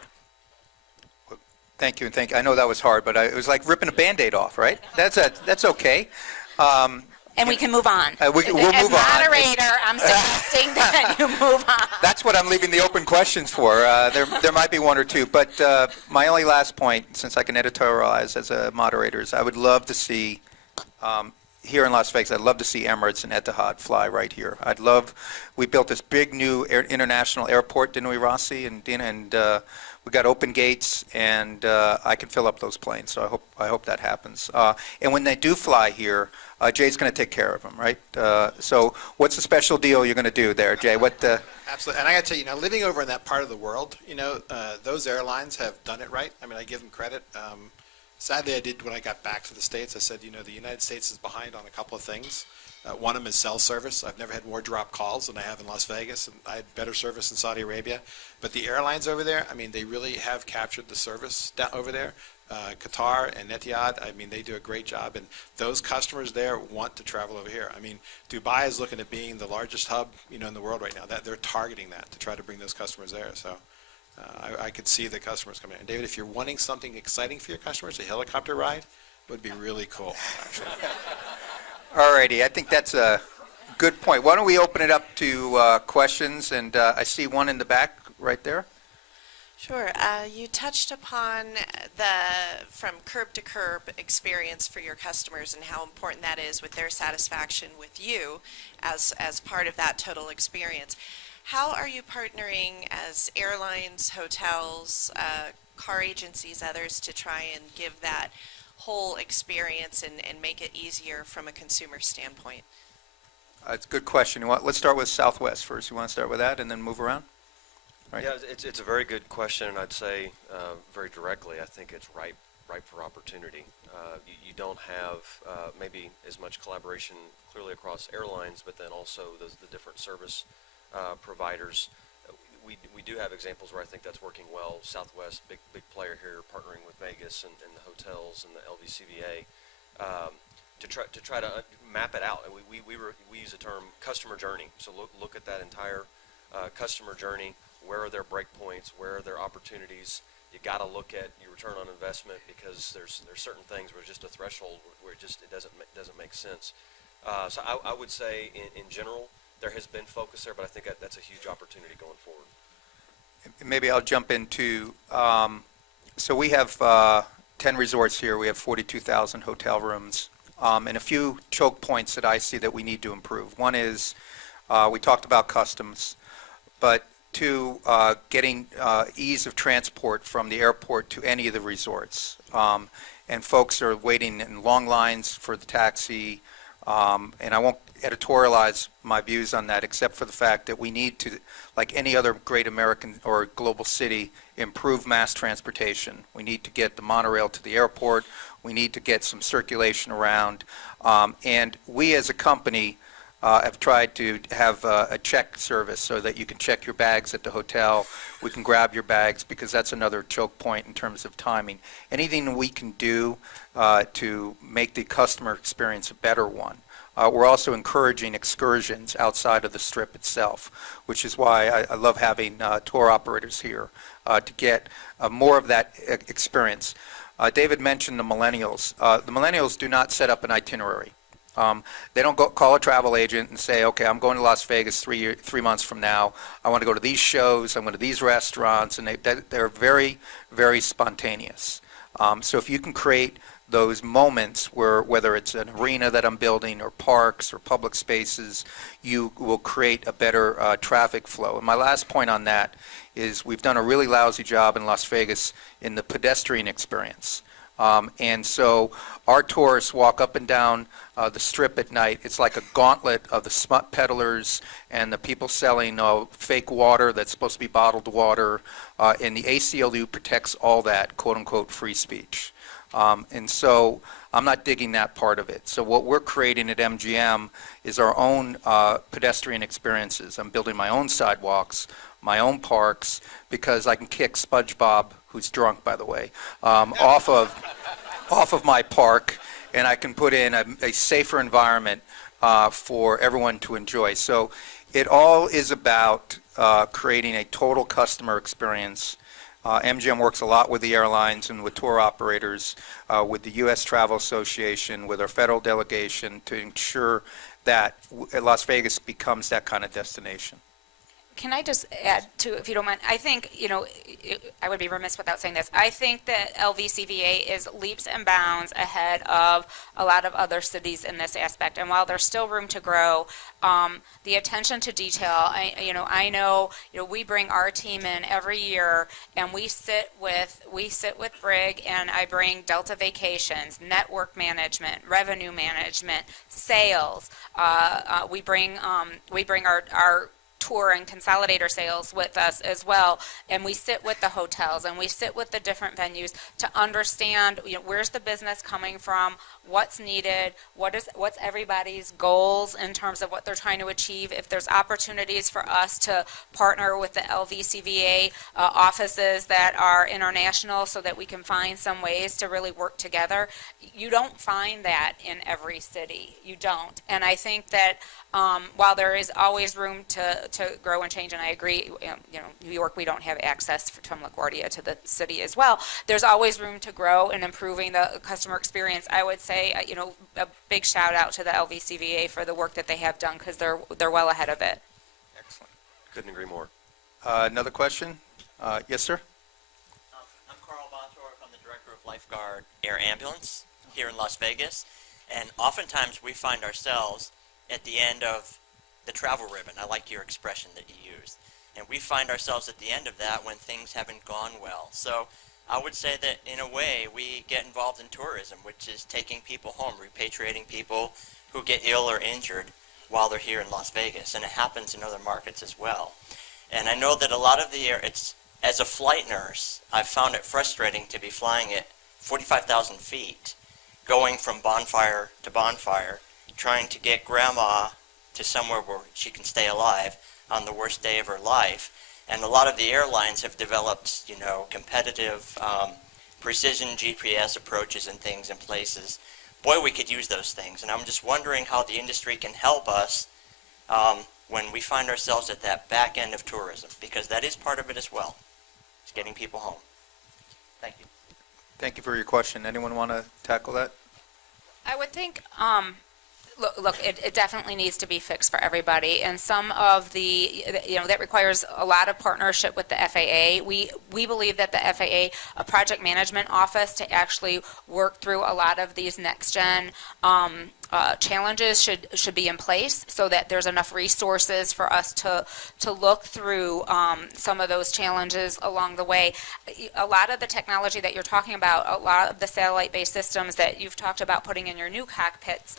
Thank you, and thank you. I know that was hard, but it was like ripping a Band-Aid off, right? That's okay. And we can move on. We'll move on. As moderator, I'm suggesting that you move on. That's what I'm leaving the open questions for. There might be one or two, but my only last point, since I can editorialize as a moderator, is I would love to see here in Las Vegas, I'd love to see Emirates and Etihad fly right here. We built this big new international airport, didn't we, Rossi? And we got open gates, and I can fill up those planes. So I hope that happens. And when they do fly here, Jay's going to take care of them, right? So what's the special deal you're going to do there, Jay? Absolutely. And I got to tell you, living over in that part of the world, those airlines have done it right. I mean, I give them credit. Sadly, I did when I got back to the States. I said, the United States is behind on a couple of things. One of them is cell service. I've never had more drop calls than I have in Las Vegas, and I had better service in Saudi Arabia. But the airlines over there, I mean, they really have captured the service over there. Qatar and Etihad, I mean, they do a great job, and those customers there want to travel over here. I mean, Dubai is looking at being the largest hub, in the world right now. That they're targeting that to try to bring those customers there. So I could see the customers coming in. And David, if you're wanting something exciting for your customers, a helicopter ride would be really cool, actually. All righty, I think that's a good point. Why don't we open it up to questions? And I see one in the back right there. Sure. You touched upon the from curb to curb experience for your customers and how important that is with their satisfaction with you as part of that total experience. How are you partnering as airlines, hotels, car agencies, others to try and give that whole experience and make it easier from a consumer standpoint? It's a good question. Let's start with Southwest first. You want to start with that and then move around? Right. Yeah, it's a very good question, and I'd say very directly, I think it's ripe for opportunity. You don't have maybe as much collaboration clearly across airlines, but then also the different service providers. We do have examples where I think that's working well. Southwest, big player here, partnering with Vegas and the hotels and the LVCVA to try to map it out. And we use the term customer journey. So look at that entire customer journey. Where are their breakpoints? Where are their opportunities? You got to look at your return on investment, because there's certain things where it's just a threshold where it doesn't make sense. So I would say in general there has been focus there, but I think that's a huge opportunity going forward. Maybe I'll jump into, so we have 10 resorts here. We have 42,000 hotel rooms, and a few choke points that I see that we need to improve. One is, we talked about customs, but two, getting ease of transport from the airport to any of the resorts. And folks are waiting in long lines for the taxi, and I won't editorialize my views on that, except for the fact that we need to, like any other great American or global city, improve mass transportation. We need to get the monorail to the airport. We need to get some circulation around. And we as a company have tried to have a check service so that you can check your bags at the hotel. We can grab your bags, because that's another choke point in terms of timing. Anything we can do to make the customer experience a better one. We're also encouraging excursions outside of the Strip itself, which is why I love having tour operators here to get more of that experience. David mentioned the millennials. The millennials do not set up an itinerary. They don't call a travel agent and say, okay, I'm going to Las Vegas 3 months from now. I want to go to these shows. I'm going to these restaurants. And they're very, very spontaneous. So if you can create those moments where, whether it's an arena that I'm building or parks or public spaces, you will create a better traffic flow. And my last point on that is we've done a really lousy job in Las Vegas in the pedestrian experience. And so our tourists walk up and down the Strip at night. It's like a gauntlet of the smut peddlers and the people selling fake water that's supposed to be bottled water. And the ACLU protects all that, quote-unquote, free speech. And so I'm not digging that part of it. So what we're creating at MGM is our own pedestrian experiences. I'm building my own sidewalks, my own parks, because I can kick SpongeBob, who's drunk, by the way, off of my park, and I can put in a safer environment for everyone to enjoy. So it all is about creating a total customer experience. MGM works a lot with the airlines and with tour operators, with the U.S. Travel Association, with our federal delegation, to ensure that Las Vegas becomes that kind of destination. Can I just add to, if you don't mind? I think, I would be remiss without saying this. I think that LVCVA is leaps and bounds ahead of a lot of other cities in this aspect. And while there's still room to grow, the attention to detail, I know, we bring our team in every year, and we sit with Brig, and I bring Delta Vacations, network management, revenue management, sales. We bring our tour and consolidator sales with us as well, and we sit with the hotels and we sit with the different venues to understand where's the business coming from, what's needed, what's everybody's goals in terms of what they're trying to achieve. If there's opportunities for us to partner with the LVCVA offices that are international so that we can find some ways to really work together, you don't find that in every city. You don't. And I think that while there is always room to grow and change, and I agree, New York, we don't have access from LaGuardia to the city as well. There's always room to grow in improving the customer experience. I would say, a big shout out to the LVCVA for the work that they have done, because they're well ahead of it. Excellent. Couldn't agree more. Another question? Yes, sir? I'm Carl Bosworth. I'm the director of Lifeguard Air Ambulance here in Las Vegas. And oftentimes we find ourselves at the end of the travel ribbon. I like your expression that you used. And we find ourselves at the end of that when things haven't gone well. So I would say that in a way we get involved in tourism, which is taking people home, repatriating people who get ill or injured while they're here in Las Vegas. And it happens in other markets as well. And I know that a lot of as a flight nurse, I've found it frustrating to be flying at 45,000 feet, going from bonfire to bonfire, trying to get grandma to somewhere where she can stay alive on the worst day of her life. And a lot of the airlines have developed, competitive precision GPS approaches and things in places. Boy, we could use those things. And I'm just wondering how the industry can help us when we find ourselves at that back end of tourism, because that is part of it as well. It's getting people home. Thank you. Thank you for your question. Anyone want to tackle that? I would think, look, it definitely needs to be fixed for everybody, and some of that requires a lot of partnership with the FAA. We believe that the FAA, a project management office to actually work through a lot of these next-gen challenges should be in place, so that there's enough resources for us to look through some of those challenges along the way. A lot of the technology that you're talking about, a lot of the satellite-based systems that you've talked about putting in your new cockpits,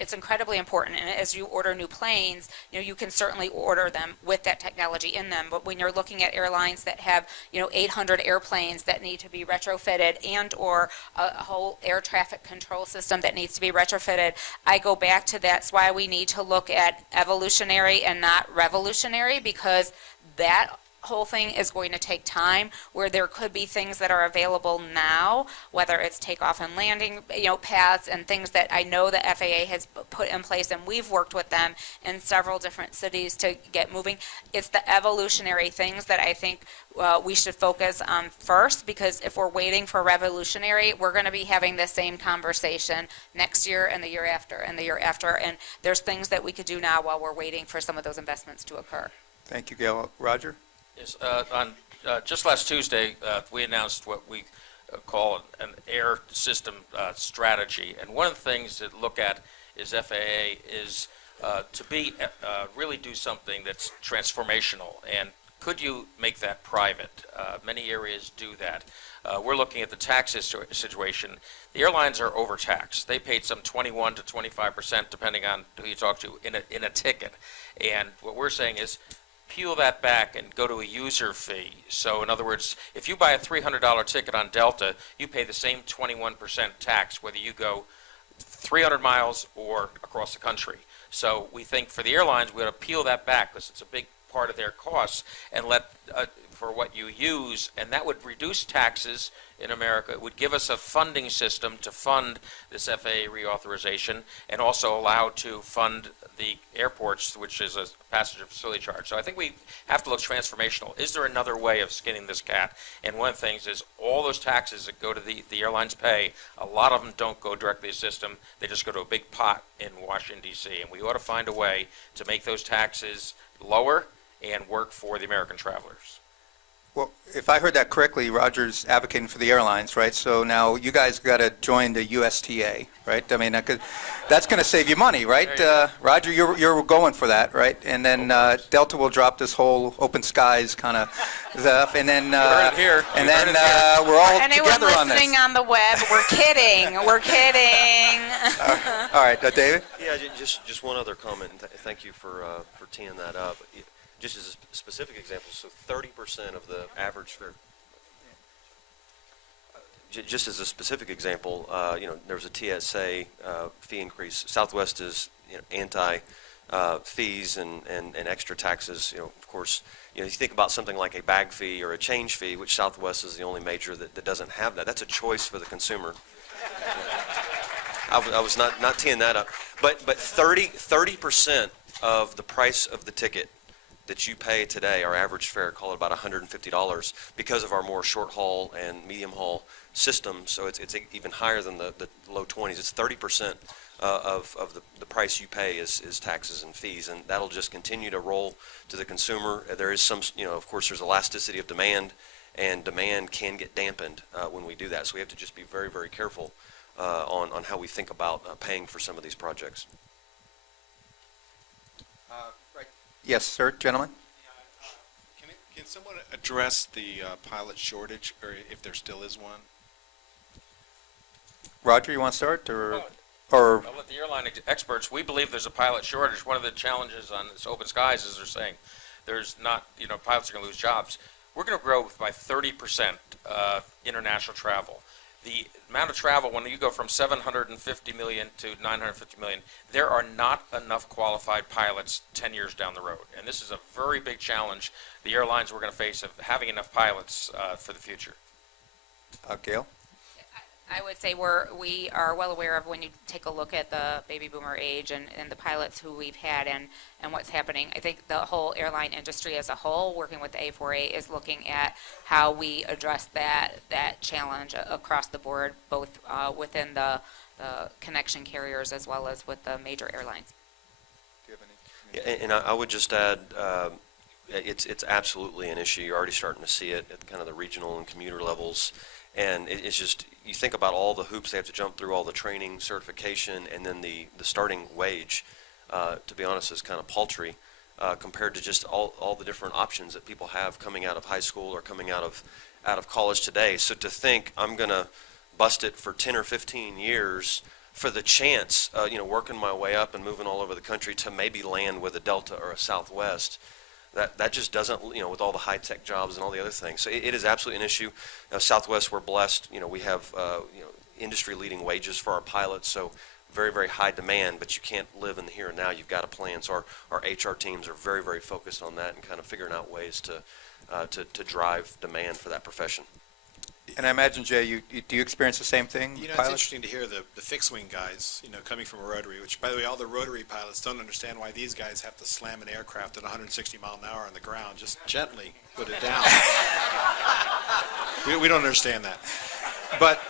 it's incredibly important. And as you order new planes, you can certainly order them with that technology in them. But when you're looking at airlines that have 800 airplanes that need to be retrofitted, and or a whole air traffic control system that needs to be retrofitted, I go back to that's why we need to look at evolutionary and not revolutionary, because that whole thing is going to take time, where there could be things that are available now, whether it's takeoff and landing paths and things that I know the FAA has put in place, and we've worked with them in several different cities to get moving. It's the evolutionary things that I think we should focus on first, because if we're waiting for revolutionary, we're going to be having the same conversation next year and the year after and the year after, and there's things that we could do now while we're waiting for some of those investments to occur. Thank you, Gail. Roger? Yes, just last Tuesday, we announced what we call an air system strategy. And one of the things to look at is FAA is to really do something that's transformational. And could you make that private? Many areas do that. We're looking at the tax situation. The airlines are overtaxed. They paid some 21 to 25%, depending on who you talk to, in a ticket. And what we're saying is, peel that back and go to a user fee. So in other words, if you buy a $300 ticket on Delta, you pay the same 21% tax whether you go 300 miles or across the country. So we think for the airlines, we ought to peel that back, because it's a big part of their costs, and let for what you use, and that would reduce taxes in America. It would give us a funding system to fund this FAA reauthorization, and also allow to fund the airports, which is a passenger facility charge. So I think we have to look transformational. Is there another way of skinning this cat? And one of the things is all those taxes that go to the airlines pay, a lot of them don't go directly to the system. They just go to a big pot in Washington, D.C. And we ought to find a way to make those taxes lower and work for the American travelers. Well, if I heard that correctly, Roger's advocating for the airlines, right? So now you guys got to join the USTA, right? I mean, that's going to save you money, right? Roger, you're going for that, right? And then Delta will drop this whole open skies kind of stuff, and then heard it here. and then we're all Anyone together on this. listening on the web, we're kidding. We're kidding. All right, David. Yeah, just one other comment, and thank you for teeing that up. Just as a specific example, so 30% of the average fare. Just as a specific example, there was a TSA fee increase. Southwest is anti fees and extra taxes. Of course, you think about something like a bag fee or a change fee, which Southwest is the only major that doesn't have that. That's a choice for the consumer. I was not teeing that up, but 30% of the price of the ticket that you pay today, our average fare, call it about $150, because of our more short haul and medium haul system. So it's even higher than the low 20s. It's 30% of the price you pay is taxes and fees, and that'll just continue to roll to the consumer. There is some, of course, there's elasticity of demand, and demand can get dampened when we do that. So we have to just be very, very careful on how we think about paying for some of these projects. Yes, sir, gentlemen. Can someone address the pilot shortage, or if there still is one? Roger, you want to start, or I'll let the airline experts. We believe there's a pilot shortage. One of the challenges on this open skies is they're saying there's not, pilots are going to lose jobs. We're going to grow by 30% international travel. The amount of travel, when you go from 750 million to 950 million, there are not enough qualified pilots 10 years down the road. And this is a very big challenge the airlines we're going to face of having enough pilots for the future. Gail? I would say we are well aware of, when you take a look at the baby boomer age and the pilots who we've had and what's happening. I think the whole airline industry as a whole, working with the A4A, is looking at how we address that challenge across the board, both within the connection carriers as well as with the major airlines. Do you have any? Yeah, and I would just add, it's absolutely an issue. You're already starting to see it at kind of the regional and commuter levels. And it's just, you think about all the hoops they have to jump through, all the training, certification, and then the starting wage, to be honest, is kind of paltry compared to just all the different options that people have coming out of high school or coming out of college today. So to think I'm going to bust it for 10 or 15 years for the chance, working my way up and moving all over the country to maybe land with a Delta or a Southwest, that just doesn't, with all the high-tech jobs and all the other things. So it is absolutely an issue. Southwest, we're blessed. We have, industry-leading wages for our pilots, so very, very high demand, but you can't live in the here and now. You've got to plan. So our HR teams are very, very focused on that and kind of figuring out ways to drive demand for that profession. And I imagine, Jay, do you experience the same thing? It's pilots? interesting to hear the fixed-wing guys, coming from a rotary, which, by the way, all the rotary pilots don't understand why these guys have to slam an aircraft at 160 mile an hour on the ground. Just gently put it down. we don't understand that. But,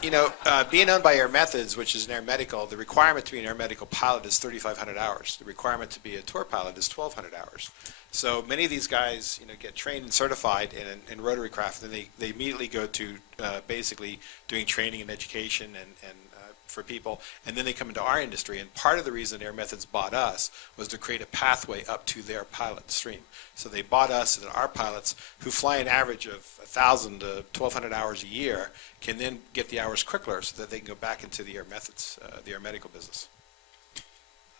being owned by Air Methods, which is an air medical, the requirement to be an air medical pilot is 3,500 hours. The requirement to be a tour pilot is 1,200 hours. So many of these guys, get trained and certified in rotary craft, and then they immediately go to basically doing training and education and for people, and then they come into our industry. And part of the reason Air Methods bought us was to create a pathway up to their pilot stream. So they bought us, and our pilots, who fly an average of 1,000 to 1,200 hours a year, can then get the hours quicker so that they can go back into the Air Methods, the air medical business.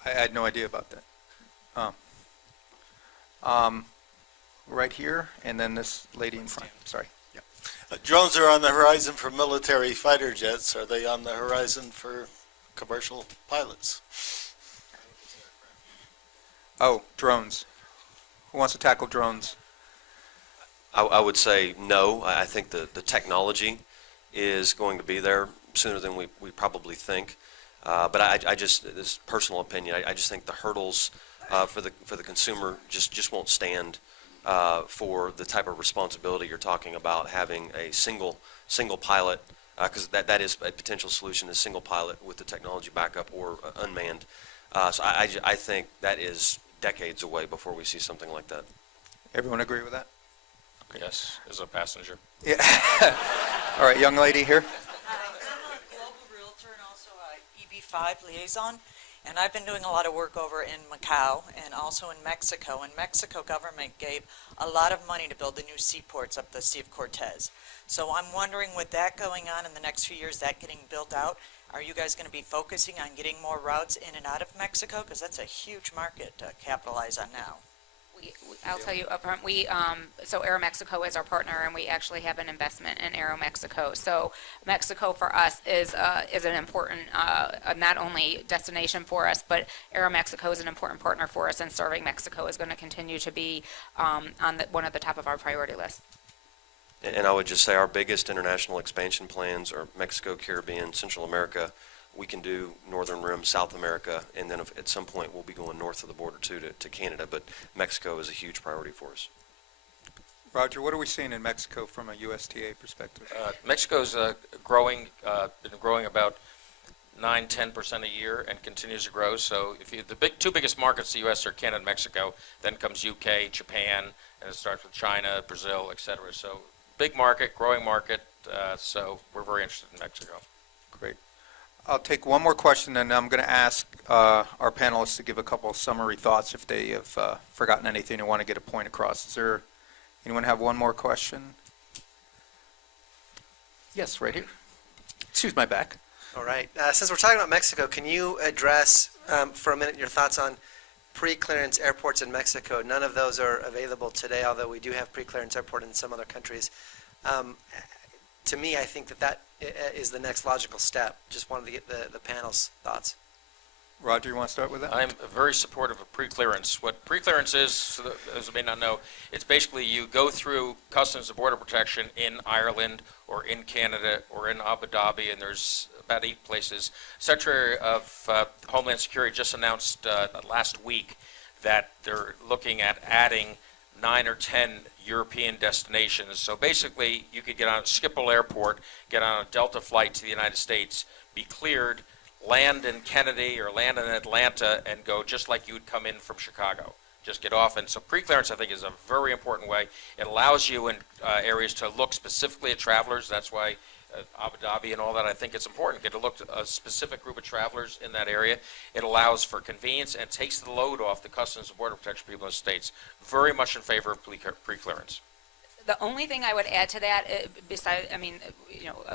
I had no idea about that. Right here, and then this lady in front. Sorry. Drones are on the horizon for military fighter jets. Are they on the horizon for commercial pilots? Oh, drones. Who wants to tackle drones? I would say no. I think the technology is going to be there sooner than we probably think. But I just, this is personal opinion, I just think the hurdles for the consumer just won't stand for the type of responsibility you're talking about, having a single pilot, because that is a potential solution, a single pilot with the technology backup or unmanned. So I think that is decades away before we see something like that. Everyone agree with that? Yes, as a passenger. Yeah. All right, young lady here. I'm a global realtor and also a EB5 liaison, and I've been doing a lot of work over in Macau and also in Mexico. And Mexico government gave a lot of money to build the new seaports up the Sea of Cortez. So I'm wondering, with that going on in the next few years, that getting built out, are you guys going to be focusing on getting more routes in and out of Mexico? Because that's a huge market to capitalize on now. I'll tell you upfront, so Aeromexico is our partner, and we actually have an investment in Aeromexico. So Mexico for us is an important, not only destination for us, but Aeromexico is an important partner for us, and serving Mexico is going to continue to be one of the top of our priority lists. And I would just say our biggest international expansion plans are Mexico, Caribbean, Central America. We can do Northern Rim, South America, and then at some point we'll be going north of the border too to Canada, but Mexico is a huge priority for us. Roger, what are we seeing in Mexico from a USTA perspective? Mexico's growing, been growing about 9-10% a year and continues to grow. So the two biggest markets in the U.S. are Canada and Mexico, then comes UK, Japan, and it starts with China, Brazil, etc. So big market, growing market, so we're very interested in Mexico. Great. I'll take one more question, and I'm going to ask our panelists to give a couple of summary thoughts if they have forgotten anything and want to get a point across. Is there anyone have one more question? Yes, right here. Excuse my back. All right. Since we're talking about Mexico, can you address for a minute your thoughts on pre-clearance airports in Mexico? None of those are available today, although we do have pre-clearance airport in some other countries. To me, I think that is the next logical step. Just wanted to get the panel's thoughts. Roger, you want to start with that? I'm very supportive of pre-clearance. What pre-clearance is, as you may not know, it's basically you go through Customs and Border Protection in Ireland or in Canada or in Abu Dhabi, and there's about 8 places. Secretary of Homeland Security just announced last week that they're looking at adding 9 or 10 European destinations. So basically, you could get on Schiphol Airport, get on a Delta flight to the United States, be cleared, land in Kennedy or land in Atlanta, and go just like you would come in from Chicago. Just get off. And so pre-clearance, I think, is a very important way. It allows you in areas to look specifically at travelers. That's why Abu Dhabi and all that, I think it's important. Get to look at a specific group of travelers in that area. It allows for convenience and takes the load off the Customs and Border Protection people in the States. Very much in favor of pre-clearance. The only thing I would add to that,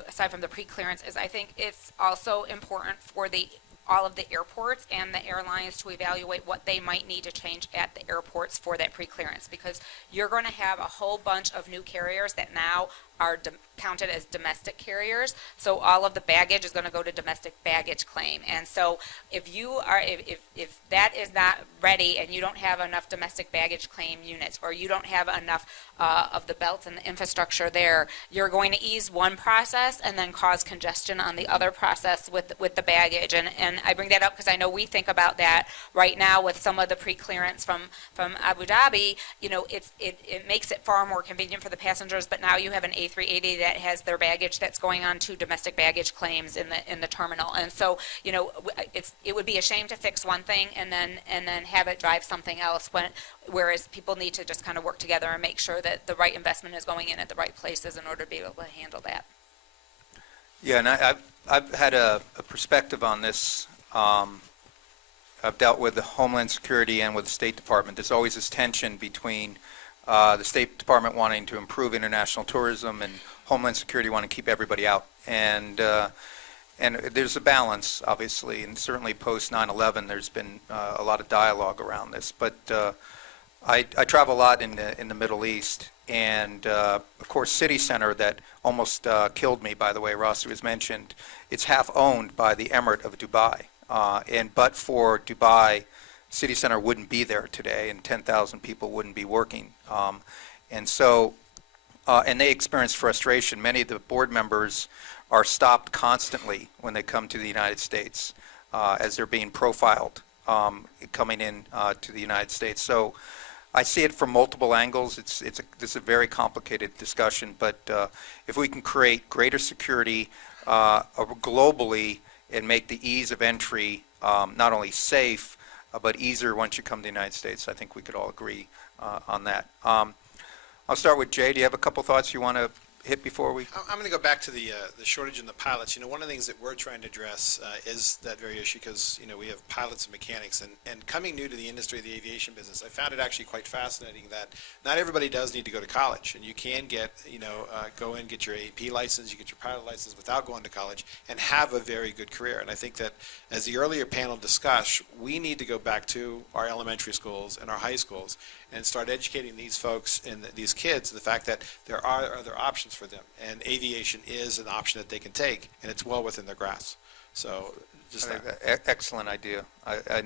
aside from the pre-clearance, is I think it's also important for all of the airports and the airlines to evaluate what they might need to change at the airports for that pre-clearance, because you're going to have a whole bunch of new carriers that now are counted as domestic carriers. So all of the baggage is going to go to domestic baggage claim. And so if that is not ready and you don't have enough domestic baggage claim units, or you don't have enough of the belts and the infrastructure there, you're going to ease one process and then cause congestion on the other process with the baggage. And I bring that up because I know we think about that right now with some of the pre-clearance from Abu Dhabi. It makes it far more convenient for the passengers, but now you have an A380 that has their baggage that's going on to domestic baggage claims in the terminal. And so, it would be a shame to fix one thing and then have it drive something else, whereas people need to just kind of work together and make sure that the right investment is going in at the right places in order to be able to handle that. Yeah, and I've had a perspective on this. I've dealt with the Homeland Security and with the State Department. There's always this tension between the State Department wanting to improve international tourism and Homeland Security wanting to keep everybody out. And there's a balance, obviously, and certainly post 9/11 there's been a lot of dialogue around this. But I travel a lot in the Middle East, and of course City Center, that almost killed me, by the way, Rossi was mentioned, it's half owned by the Emirate of Dubai. But for Dubai, City Center wouldn't be there today, and 10,000 people wouldn't be working. And they experience frustration. Many of the board members are stopped constantly when they come to the United States as they're being profiled coming in to the United States. So I see it from multiple angles. This is a very complicated discussion, but if we can create greater security globally and make the ease of entry not only safe, but easier once you come to the United States, I think we could all agree on that. I'll start with Jay. Do you have a couple thoughts you want to hit before we? I'm going to go back to the shortage in the pilots. One of the things that we're trying to address is that very issue because, we have pilots and mechanics. And coming new to the industry of the aviation business, I found it actually quite fascinating that not everybody does need to go to college. And you can get, go in, get your AP license, you get your pilot license without going to college and have a very good career. And I think that as the earlier panel discussed, we need to go back to our elementary schools and our high schools and start educating these folks and these kids the fact that there are other options for them, and aviation is an option that they can take, and it's well within their grasp. So, just excellent idea.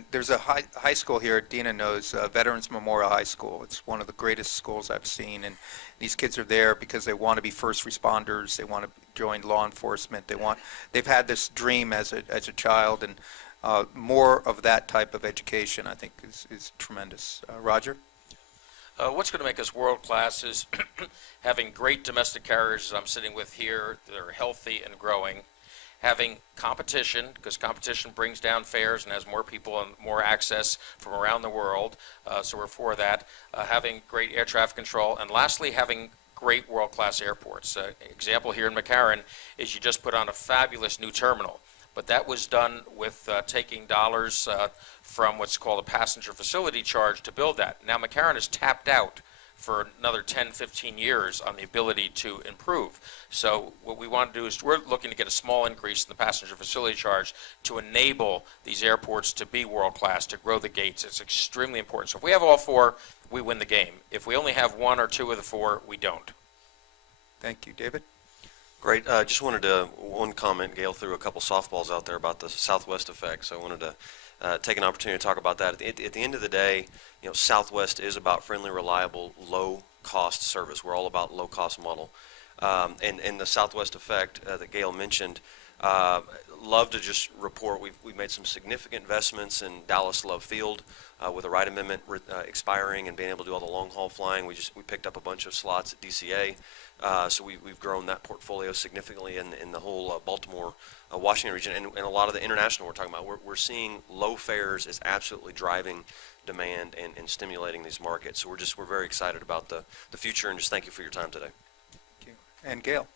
There's a high school here, Dina knows, Veterans Memorial High School. It's one of the greatest schools I've seen, and these kids are there because they want to be first responders. They want to join law enforcement. They've had this dream as a child, and more of that type of education, I think, is tremendous. Roger? What's going to make us world-class is having great domestic carriers, as I'm sitting with here, that are healthy and growing, having competition, because competition brings down fares and has more people and more access from around the world, so we're for that, having great air traffic control, and lastly, having great world-class airports. Example here in McCarran is you just put on a fabulous new terminal. But that was done with taking dollars from what's called a passenger facility charge to build that. Now McCarran is tapped out for another 10, 15 years on the ability to improve. So what we want to do is we're looking to get a small increase in the passenger facility charge to enable these airports to be world-class, to grow the gates. It's extremely important. So if we have all four, we win the game. If we only have one or two of the four, we don't. Thank you. David? Great. Just wanted to, one comment, Gail threw a couple softballs out there about the Southwest effect, so I wanted to take an opportunity to talk about that. At the end of the day, Southwest is about friendly, reliable, low-cost service. We're all about low-cost model. And the Southwest effect that Gail mentioned, love to just report we've made some significant investments in Dallas Love Field with the Wright Amendment expiring and being able to do all the long-haul flying. We picked up a bunch of slots at DCA. So we've grown that portfolio significantly in the whole Baltimore, Washington region, and a lot of the international we're talking about. We're seeing low fares is absolutely driving demand and stimulating these markets. So we're very excited about the future, and just thank you for your time today. Thank you. And Gail?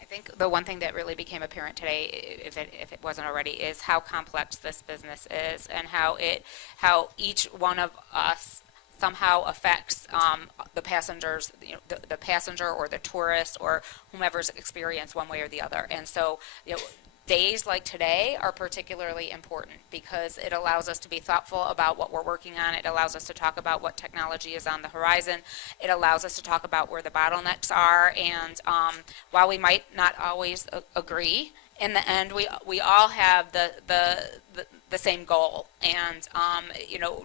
I think the one thing that really became apparent today, if it wasn't already, is how complex this business is and how each one of us somehow affects the passengers, the passenger or the tourist or whomever's experience one way or the other. And so, days like today are particularly important because it allows us to be thoughtful about what we're working on. It allows us to talk about what technology is on the horizon. It allows us to talk about where the bottlenecks are. And while we might not always agree, in the end, we all have the same goal, and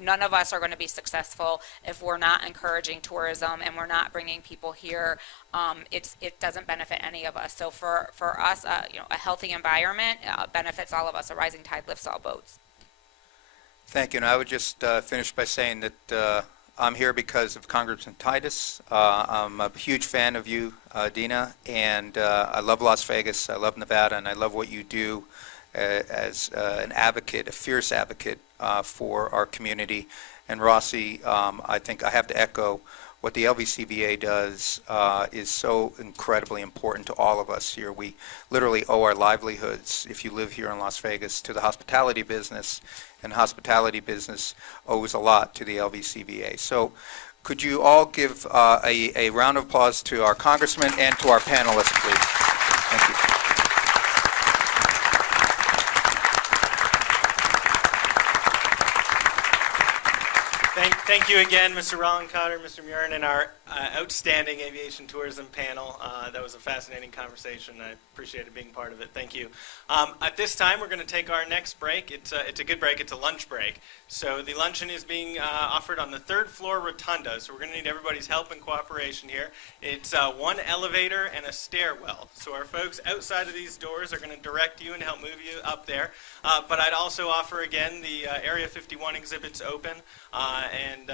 none of us are going to be successful if we're not encouraging tourism and we're not bringing people here. It doesn't benefit any of us. So for us, a healthy environment benefits all of us. A rising tide lifts all boats. Thank you. And I would just finish by saying that I'm here because of Congressman Titus. I'm a huge fan of you, Dina, and I love Las Vegas, I love Nevada, and I love what you do as an advocate, a fierce advocate for our community. And Rossi, I think I have to echo what the LVCVA does is so incredibly important to all of us here. We literally owe our livelihoods, if you live here in Las Vegas, to the hospitality business, and hospitality business owes a lot to the LVCVA. So could you all give a round of applause to our congressman and to our panelists, please? Thank you. Thank you again, Mr. Rollencotter, Mr. Murin, and our outstanding aviation tourism panel. That was a fascinating conversation. I appreciated being part of it. Thank you. At this time, we're going to take our next break. It's a good break. It's a lunch break. So the luncheon is being offered on the third floor rotunda. So we're going to need everybody's help and cooperation here. It's one elevator and a stairwell. So our folks outside of these doors are going to direct you and help move you up there. But I'd also offer again the Area 51 exhibits open, and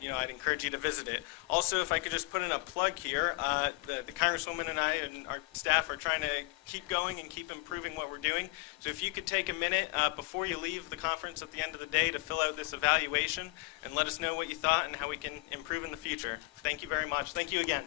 I'd encourage you to visit it. Also, if I could just put in a plug here, the Congresswoman and I and our staff are trying to keep going and keep improving what we're doing. So if you could take a minute before you leave the conference at the end of the day to fill out this evaluation and let us know what you thought and how we can improve in the future. Thank you very much. Thank you again.